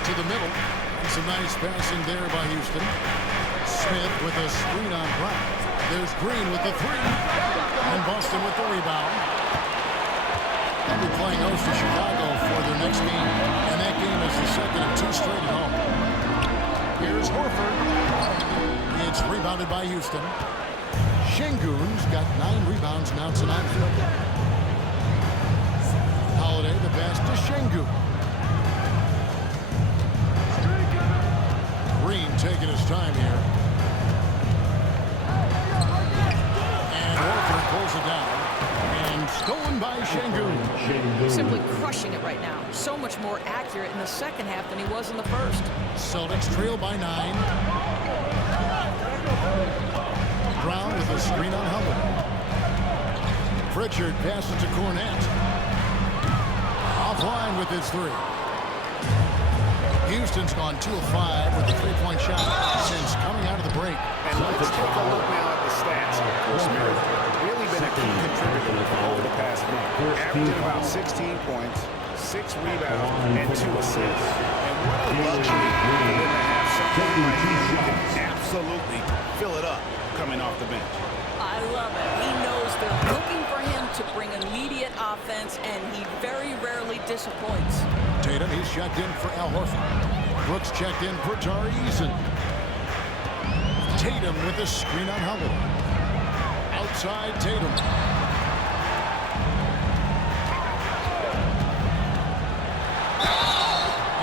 To the middle. And some nice passing there by Houston. Smith with a screen on Brown. There's Green with the 3. And Boston with the rebound. They'll be playing host to Chicago for their next game. And that game is the second of 2 straight at home. Here's Horford. It's rebounded by Houston. Şengün's got 9 rebounds now tonight. Holiday, the pass to Şengün. Green taking his time here. And Horford pulls it down. And stolen by Şengün. Simply crushing it right now. So much more accurate in the second half than he was in the first. Celtics trail by 9. Brown with a screen on Hubbard. Pritchard passes to Cornett. Offline with his 3. Houston's gone 2 of 5 with a 3-point shot since coming out of the break. And let's take a look now at the stats. Smith really been a key contributor over the past month. Averaging about 16 points, 6 rebounds, and 2 assists. And what a luxury for them to have something like him who can absolutely fill it up coming off the bench. I love it. He knows they're looking for him to bring immediate offense, and he very rarely disappoints. Tatum, he's checked in for Al Horford. Brooks checked in for Tari Eason. Tatum with a screen on Hubbard. Outside Tatum.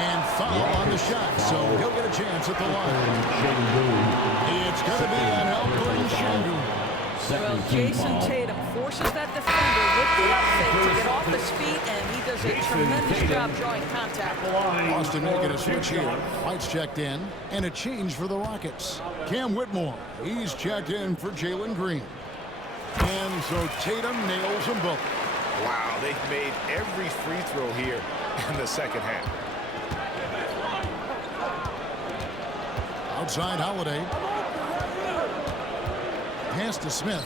And foul on the shot, so he'll get a chance at the line. It's going to be on Alperen Şengün. Well, Jason Tatum forces that defender with the up fake to get off his feet, and he does a tremendous job drawing contact. Boston making a switch here. White's checked in, and a change for the Rockets. Cam Whitmore, he's checked in for Jalen Green. And so Tatum nails them both. Wow, they've made every free throw here in the second half. Outside Holiday. Pass to Smith.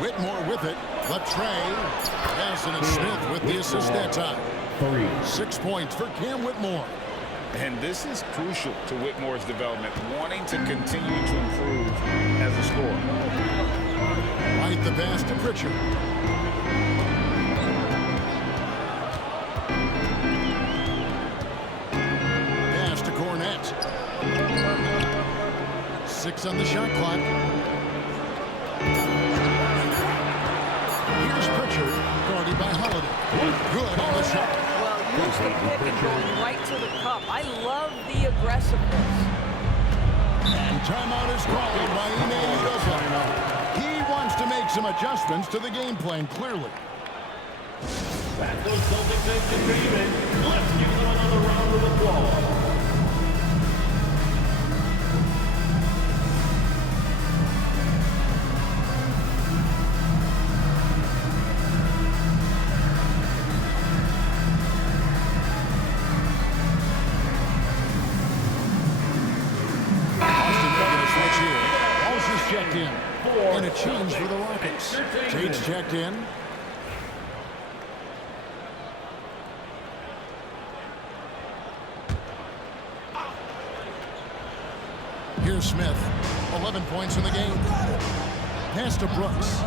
Whitmore with it. Latrey. Passing it Smith with the assist that time. 6 points for Cam Whitmore. And this is crucial to Whitmore's development, wanting to continue to improve as a scorer. Right the pass to Pritchard. Pass to Cornett. 6 on the shot clock. Here's Pritchard, guarded by Holiday. Good on the shot. Use the pick and going right to the cup. I love the aggressiveness. And timeout is called by Ime Udoka. He wants to make some adjustments to the game plan, clearly. That's those Celtics executing. Let's give them another round of applause. Checked in. And a change for the Rockets. Tate's checked in. Here's Smith. 11 points in the game. Pass to Brooks.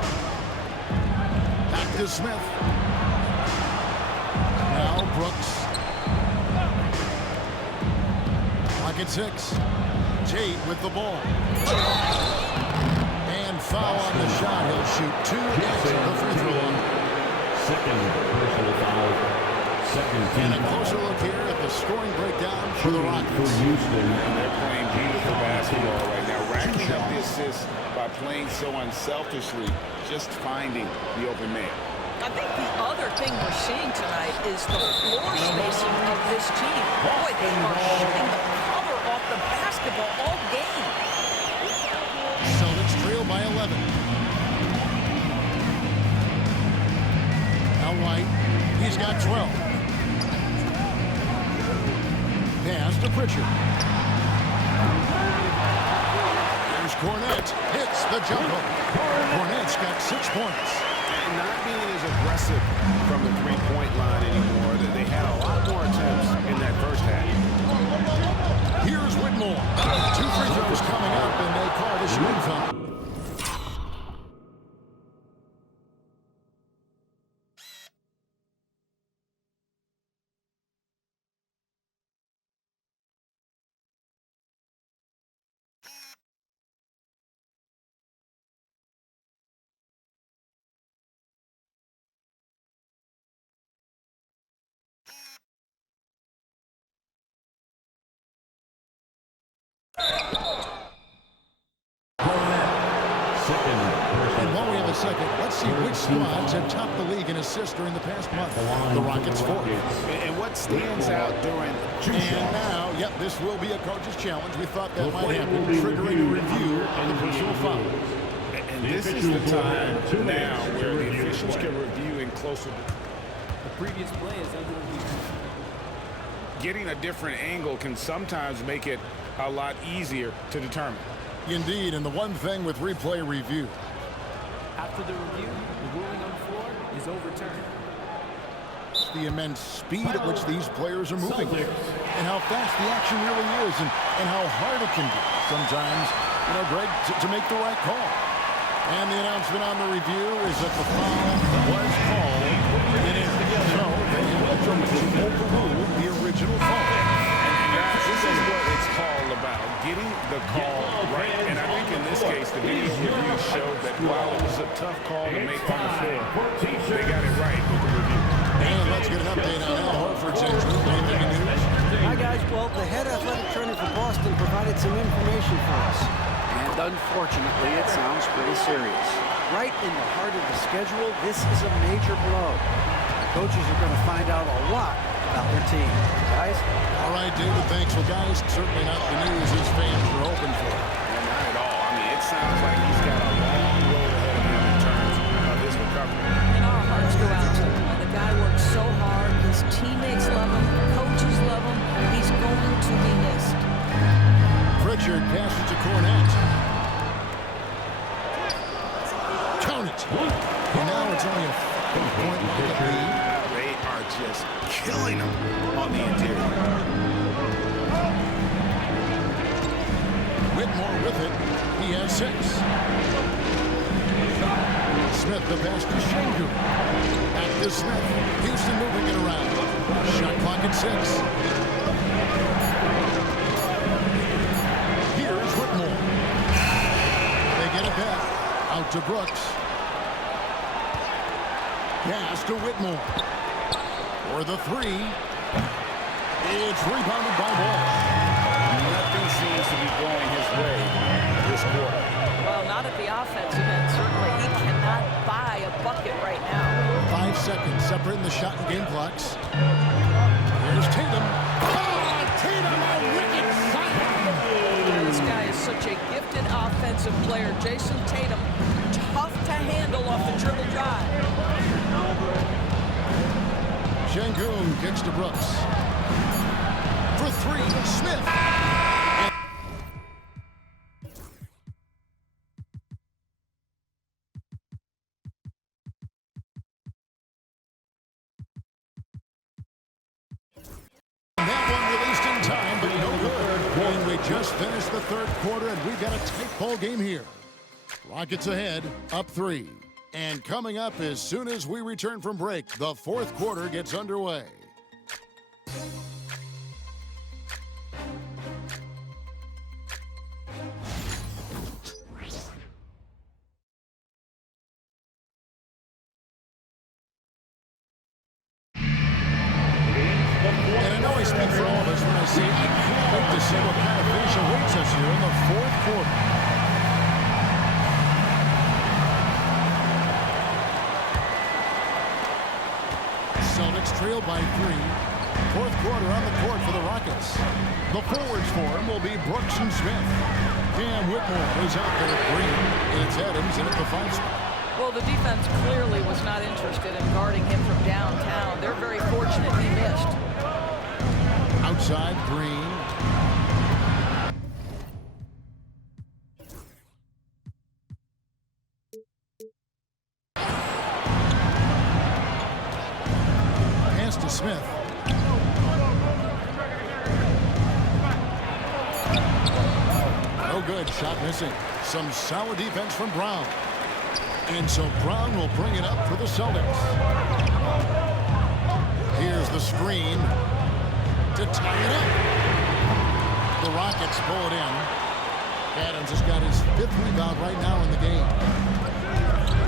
Back to Smith. Now Brooks. Clock at 6. Tate with the ball. And foul on the shot. He'll shoot 2 against the free throw line. Second personal foul. Second team And a closer look here at the scoring breakdown for the Rockets. for Houston. And they're playing beautiful basketball right now, racking up the assists by playing so unselfishly, just finding the open man. I think the other thing we're seeing tonight is the floor spacing of this team. Boy, they are shooting the cover off the basketball all game. Celtics trail by 11. Now White. He's got 12. Pass to Pritchard. Here's Cornette. Hits the jump hook. Cornette's got 6 points. And not being as aggressive from the three-point line anymore. They had a lot more attempts in that first half. Here's Whitmore. 2 free throws coming up, and they call the shooting foul. And while we have a second, let's see which squads have topped the league in assists during the past month. The Rockets 4th. And what stands out during... And now, yep, this will be a coach's challenge. We thought that might happen, triggering a review of the personal foul. And this is the time now where the officials can review in closer... The previous play is under review. Getting a different angle can sometimes make it a lot easier to determine. Indeed, and the one thing with replay review. After the review, the ruling on the floor is overturned. It's the immense speed at which these players are moving. And how fast the action really is, and how hard it can be sometimes, Greg, to make the right call. And the announcement on the review is that the foul was called in error. So they have to overrule the original foul. Guys, this is what it's called about, getting the call right. And I think in this case, the video review showed that while it was a tough call to make on the floor, they got it right with the review. And let's get an update on Al Horford's injury. Anything news? Hi, guys. Well, the head athletic trainer for Boston provided some information for us. And unfortunately, it sounds pretty serious. Right in the heart of the schedule, this is a major blow. The coaches are going to find out a lot about their team. Guys? All right, David, thanks. Well, guys, certainly not the news his fans were hoping for. And not at all. I mean, it sounds like he's got a long road ahead of him in terms of his recovery. And our hearts go out to him. The guy works so hard. His teammates love him. Coaches love him. He's going to be missed. Pritchard passes to Cornette. Count it. And now it's only a 4-point lead. They are just killing him on the interior. Whitmore with it. He has 6. Smith the pass to Şengün. Back to Smith. Houston moving it around. Shot clock at 6. Here's Whitmore. They get it back. Out to Brooks. Pass to Whitmore. For the 3. It's rebounded by Walsh. Nothing seems to be going his way this quarter. Well, not at the offensive end. Certainly, he cannot buy a bucket right now. 5 seconds separating the shot and game clocks. Here's Tatum. Tatum, a wicked slam! This guy is such a gifted offensive player. Jason Tatum, tough to handle off the dribble drive. Şengün kicks to Brooks. For 3, Smith. That one released in time, but no good. And we just finished the third quarter, and we've got a tight ball game here. Rockets ahead, up 3. And coming up as soon as we return from break, the fourth quarter gets underway. And I know I speak for all of us when I say I can't wait to see what kind of finish awaits us here in the fourth quarter. Celtics trail by 3. Fourth quarter on the court for the Rockets. The forwards for him will be Brooks and Smith. Cam Whitmore is out there at Green. It's Adams in at the 5 spot. Well, the defense clearly was not interested in guarding him from downtown. They're very fortunate he missed. Outside, Green. Pass to Smith. No good. Shot missing. Some solid defense from Brown. And so Brown will bring it up for the Celtics. Here's the screen to tie it up. The Rockets pull it in. Adams has got his 5th rebound right now in the game.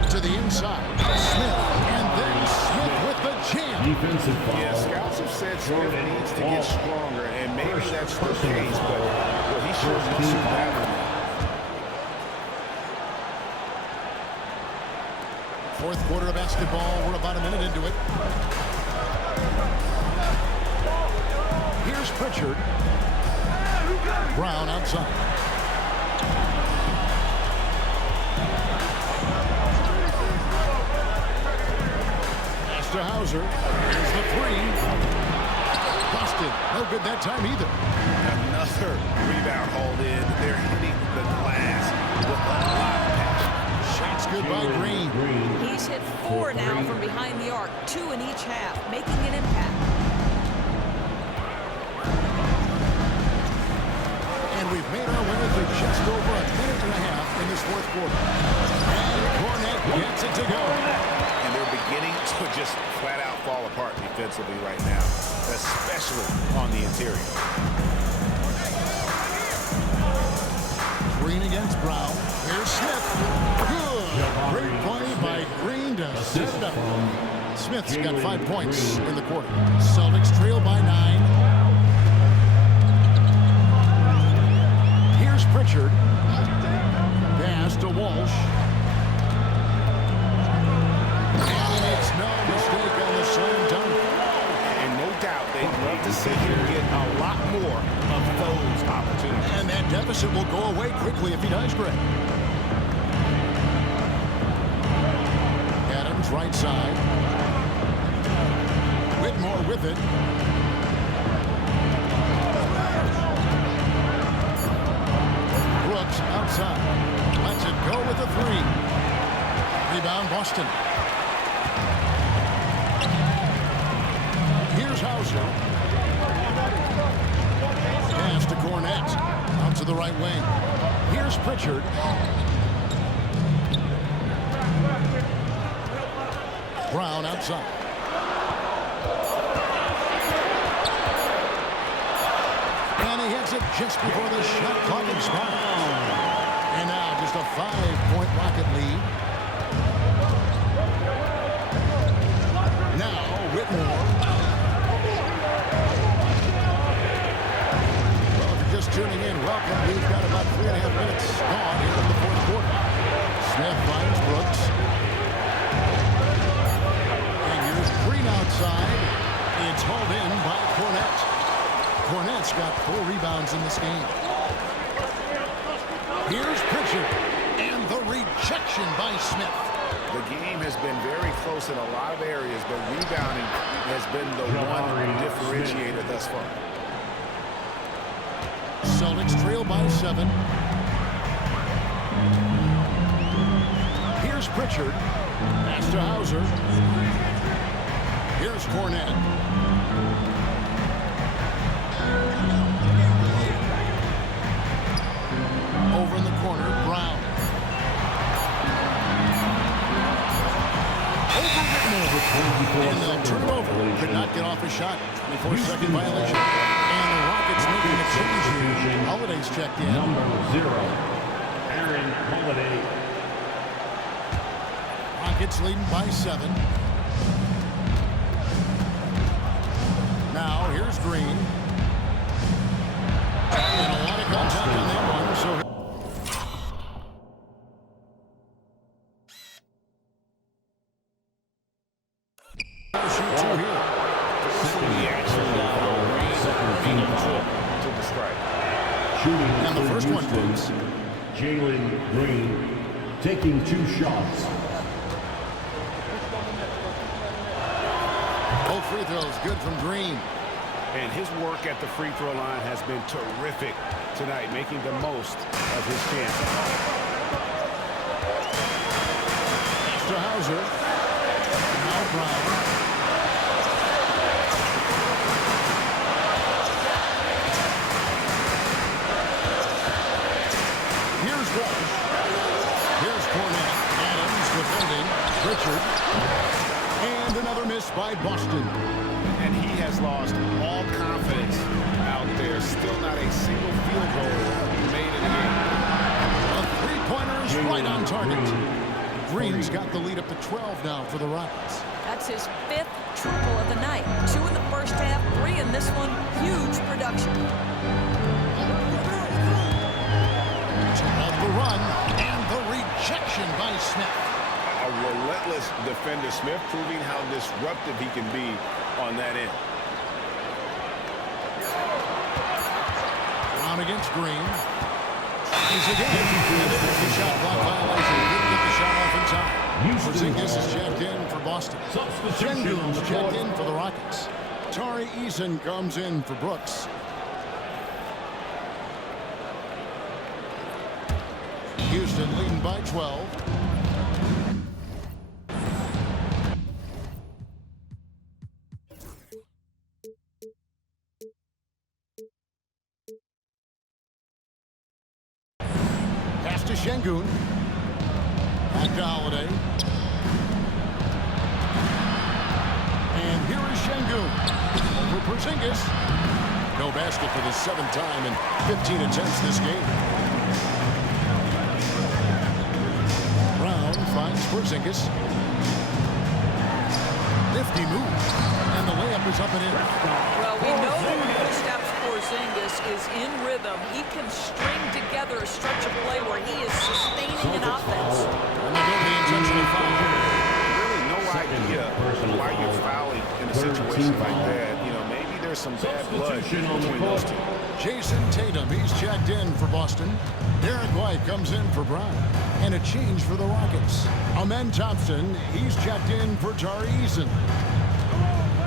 To the inside. Smith. And then Smith with the jam. Defensive foul. Yeah, scouts have said Smith needs to get stronger, and maybe that's the case, but well, he sure must have that. Fourth quarter of basketball. We're about a minute into it. Here's Pritchard. Brown outside. Pass to Hauser. Here's the 3. Busted. No good that time either. Another rebound hauled in. They're hitting the glass with a lot of passion. Shots good by Green. He's hit 4 now from behind the arc, 2 in each half, making an impact. And we've made our way for just over a minute and a half in this fourth quarter. And Kornet gets it to go. And they're beginning to just flat out fall apart defensively right now, especially on the interior. Green against Brown. Here's Smith. Good. Great play by Green to set it up. Smith's got 5 points in the quarter. Celtics trail by 9. Here's Pritchard. Pass to Walsh. And it's no mistake on the slam dunk. And no doubt they'd love to see him get a lot more of those opportunities. And that deficit will go away quickly if he does, Greg. Adams right side. Whitmore with it. Brooks outside. Lets it go with a 3. Rebound Boston. Here's Hauser. Pass to Kornet. Out to the right wing. Here's Pritchard. Brown outside. And he hits it just before the shot clock expires. And now just a 5-point Rocket lead. Now Whitmore. Well, if you're just tuning in, welcome. We've got about 3.5 minutes gone here in the fourth quarter. Smith finds Brooks. And here's Green outside. It's hauled in by Kornet. Kornet's got 4 rebounds in this game. Here's Pritchard. And the rejection by Smith. The game has been very close in a lot of areas, but rebounding has been the one differentiator thus far. Celtics trail by 7. Here's Pritchard. Pass to Hauser. Here's Kornet. Over in the corner, Brown. And they'll turn it over. Could not get off a shot. 24-second violation. And the Rockets making a change here. Holiday's checked in. Number 0, Aaron Holiday. Rockets leading by 7. Now here's Green. And a lot of contact on that one. So shoot 2 here. To the strike. Shooting And the for first one Houston, goes. Jalen Green, taking 2 shots. Both free throws good from Green. And his work at the free throw line has been terrific tonight, making the most of his chances. To Hauser. Now Brown. Here's Walsh. Here's Cornette. Adams defending. Pritchard. And another miss by Boston. And he has lost all confidence out there. Still not a single field goal made in the game. A three-pointer is right on target. Green's got the lead up to 12 now for the Rockets. That's his 5th triple of the night. 2 in the first half, 3 in this one. Huge production. Off the run, and the rejection by Smith. A relentless defender. Smith proving how disruptive he can be on that end. Brown against Green. He's again. The shot clock violation. Didn't get the shot off in time. Porzingis is checked in for Boston. Sengun's checked in for the Rockets. Tari Eason comes in for Brooks. Houston leading by 12. Pass to Şengün. Back to Holiday. And here is Şengün. Over Porzingis. No basket for the 7th time in 15 attempts this game. Brown finds Porzingis. Nifty move. And the layup is up and in. Well, we know that Kristaps Porzingis is in rhythm. He can string together a stretch of play where he is sustaining an offense. And they'll go the intentional foul. Really no idea why you're fouling in a situation like that. You know, maybe there's some bad blood between those two. Jason Tatum, he's checked in for Boston. Derek White comes in for Brown. And a change for the Rockets. Amen Thompson, he's checked in for Tari Eason.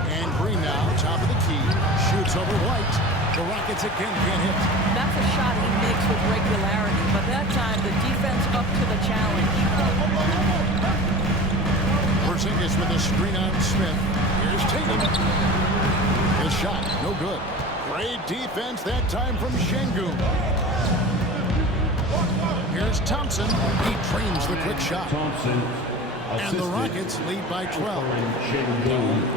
And Green now, top of the key, shoots over White. The Rockets again can't hit. That's a shot he makes with regularity, but that time the defense up to the challenge. Porzingis with a screen on Smith. Here's Tatum. His shot, no good. Great defense that time from Şengün. Here's Thompson. He trains the quick shot. Thompson, And the Rockets lead by 12.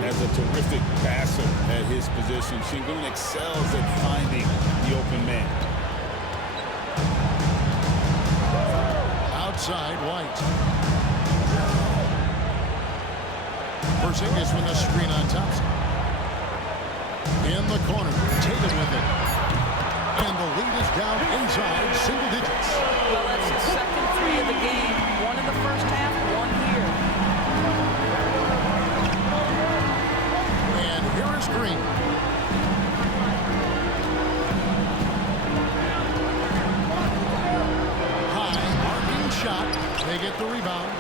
As a terrific passer at his position, Şengün excels at finding the open man. Outside, White. Porzingis with a screen on Thompson. In the corner, Tatum with it. And the lead is down inside single digits. Well, that's his second 3 of the game. 1 in the first half, 1 here. And here is Green. High, arcing shot. They get the rebound.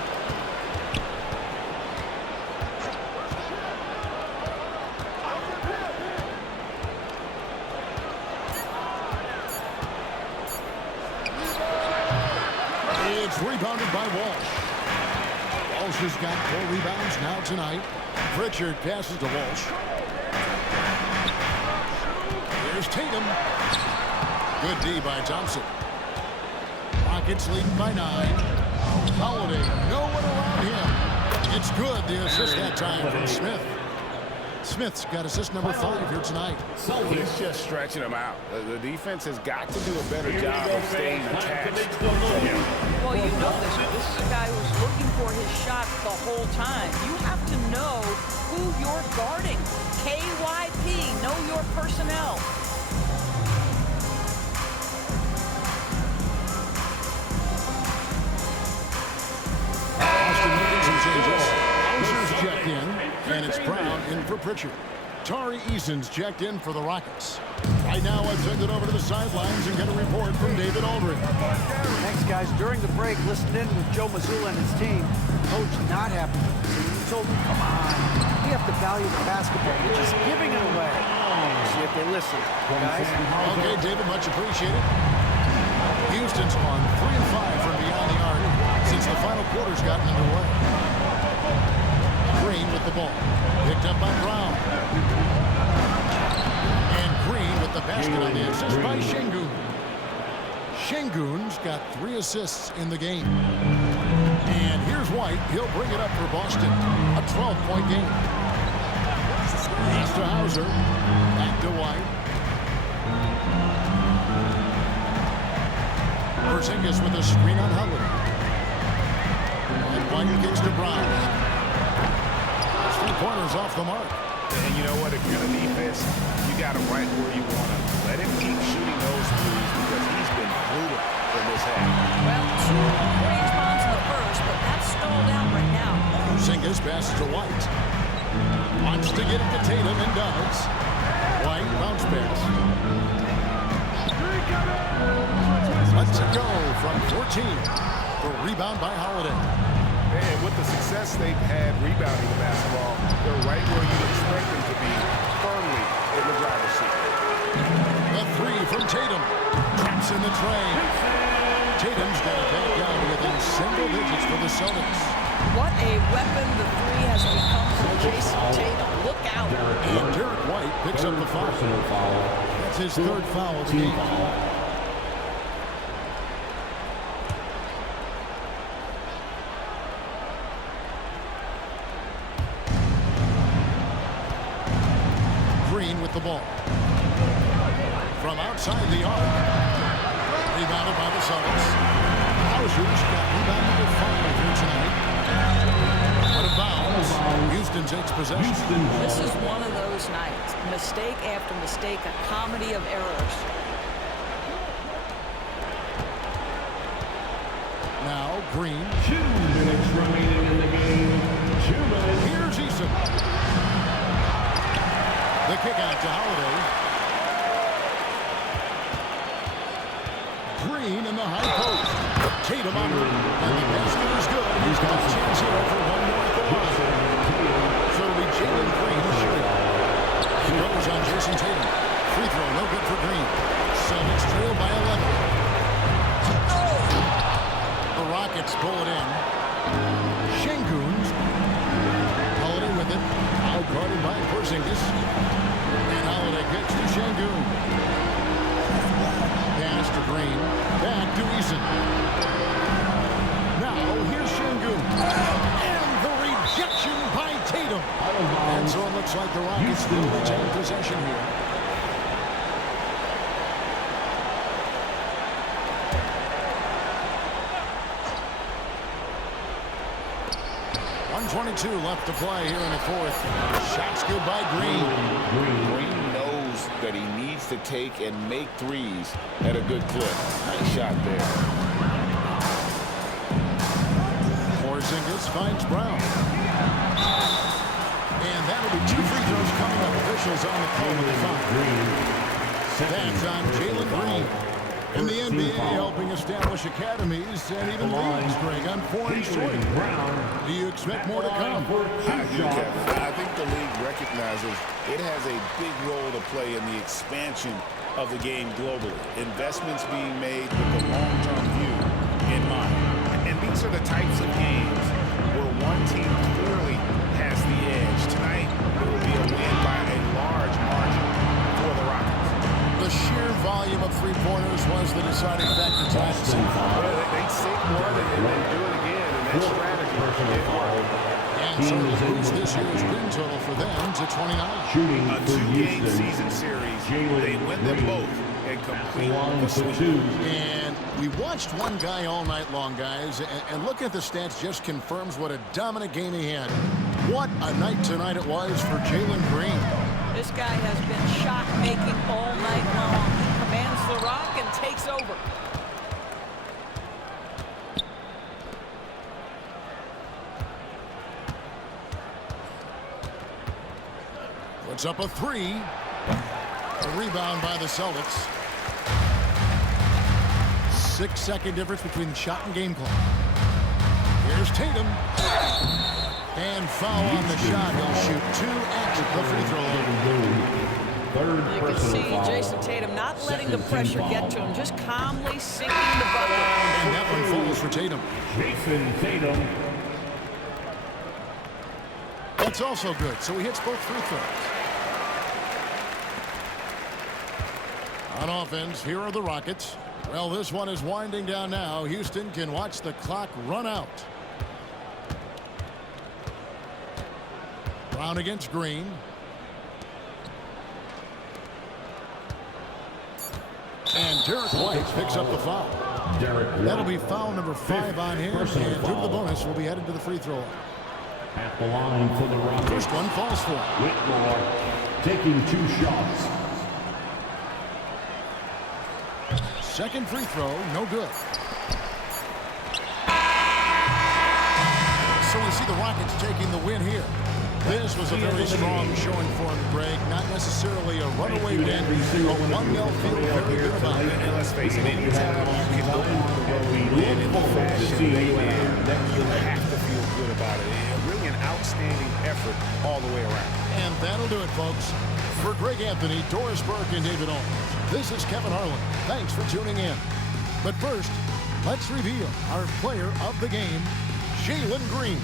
It's rebounded by Walsh. Walsh has got 4 rebounds now tonight. Pritchard passes to Walsh. Here's Tatum. Good D by Thompson. Rockets leading by 9. Holiday, no one around him. It's good. The assist that time from Smith. Smith's got assist number 5 here tonight. He's just stretching them out. The defense has got to do a better job of staying attached to him. Well, you know this. This is a guy who's looking for his shot the whole time. You have to know who you're guarding. KYP, know your personnel. Boston making some changes. Hauser's checked in, and it's Brown in for Pritchard. Tari Eason's checked in for the Rockets. Right now, I send it over to the sidelines and get a report from David Aldridge. Thanks, guys. During the break, listened in with Joe Mazzulla and his team. Coach not happy with the team. He told them, come on, we have to value the basketball. We're just giving it away. See if they listen, guys. Okay, David, much appreciated. Houston's on 3 and 5 from beyond the arc since the final quarter's gotten underway. Green with the ball. Picked up by Brown. And Green with the basket on the assist by Şengün. Şengün's got 3 assists in the game. And here's White. He'll bring it up for Boston. A 12-point game. He's to Hauser. Back to White. Porzingis with a screen on Howard. And White kicks to Brown. 3 pointers off the mark. And you know what? If you're the defense, you got him right where you want him. Let him keep shooting those threes because he's been brutal in this half. Well, 2 range bombs in the first, but that's stalled out right now. Porzingis passes to White. Wants to get it to Tatum and does. White bounce pass. Lets it go from 14. The rebound by Holiday. And with the success they've had rebounding the basketball, they're right where you'd expect them to be, firmly in the driver's seat. A 3 from Tatum. Traps in the train. Tatum's got it back down within single digits for the Celtics. What a weapon the 3 has become for Jason Tatum. Look out. And Derek White picks up the foul. That's his 3rd foul of the game. Green with the ball. From outside the arc. Rebounded by the Celtics. Hauser's got rebound number 5 here tonight. Out of bounds. Houston takes possession. This is one of those nights. Mistake after mistake, a comedy of errors. Now Green. 2 minutes remaining in the game. 2 minutes. Here's Eason. The kick out to Holiday. Green in the high post. Tatum on it. And the basket is good. He's got a chance here for one more at the line. So it'll be Jalen Green shooting. He goes on Jason Tatum. Free throw, no good for Green. Celtics trail by 11. The Rockets pull it in. Şengün. Holiday with it. Out guarded by Porzingis. And Holiday kicks to Şengün. Pass to Green. Back to Eason. Now here's Şengün. And the rejection by Tatum. And so it looks like the Rockets will retain possession here. .122 left to play here in the 4th. Shots good by Green. Green knows that he needs to take and make threes at a good clip. Nice shot there. Porzingis finds Brown. And that'll be 2 free throws coming up. Officials on the call with the foul. That's on Jalen Green. In the NBA, helping establish academies and even leagues, Greg, on 4 and short. Do you expect more to come? I do, Kevin. I think the league recognizes it has a big role to play in the expansion of the game globally. Investments being made with the long-term view in mind. And these are the types of games where one team clearly has the edge. Tonight, it will be a win by a large margin for the Rockets. The sheer volume of three-pointers was the deciding factor tonight. Well, they sink one and then do it again, and that strategy did work. And so it boosts this year's win total for them to 29. Shooting A for two-game Houston, season series. Jalen They win them Green. both and complete Line the for sweep. 2. And we watched one guy all night long, guys, and looking at the stats just confirms what a dominant game he had. What a night tonight it was for Jalen Green. This guy has been shot-making all night long. He commands the rock and takes over. Puts up a 3. A rebound by the Celtics. 6-second difference between the shot and game clock. Here's Tatum. And foul on the shot. He'll shoot 2 at the free throw line. Third You can personal see foul. Jason Tatum not letting the Second pressure team get foul. to him, just calmly sinking the bucket. And that one falls for Tatum. Jason Tatum. That's also good. So he hits both free throws. On offense, here are the Rockets. Well, this one is winding down now. Houston can watch the clock run out. Brown against Green. And Derek White picks up the foul. Derek White. That'll be foul number 5 on him. And Personal due to the foul. bonus, will be headed to the free throw line. At the line for the Rockets. First one falls for him. Whitmore taking 2 shots. Second free throw, no good. So we see the Rockets taking the win here. This was a very strong showing for him, Greg. Not necessarily a runaway win, but one they'll feel very good about. And let's face it, anytime you can go on the road and win in the fashion they did, you have to feel good about it. And really an outstanding effort all the way around. And that'll do it, folks. For Greg Anthony, Doris Burke, and David Owens, this is Kevin Harlan. Thanks for tuning in. But first, let's reveal our player of the game, Jalen Green.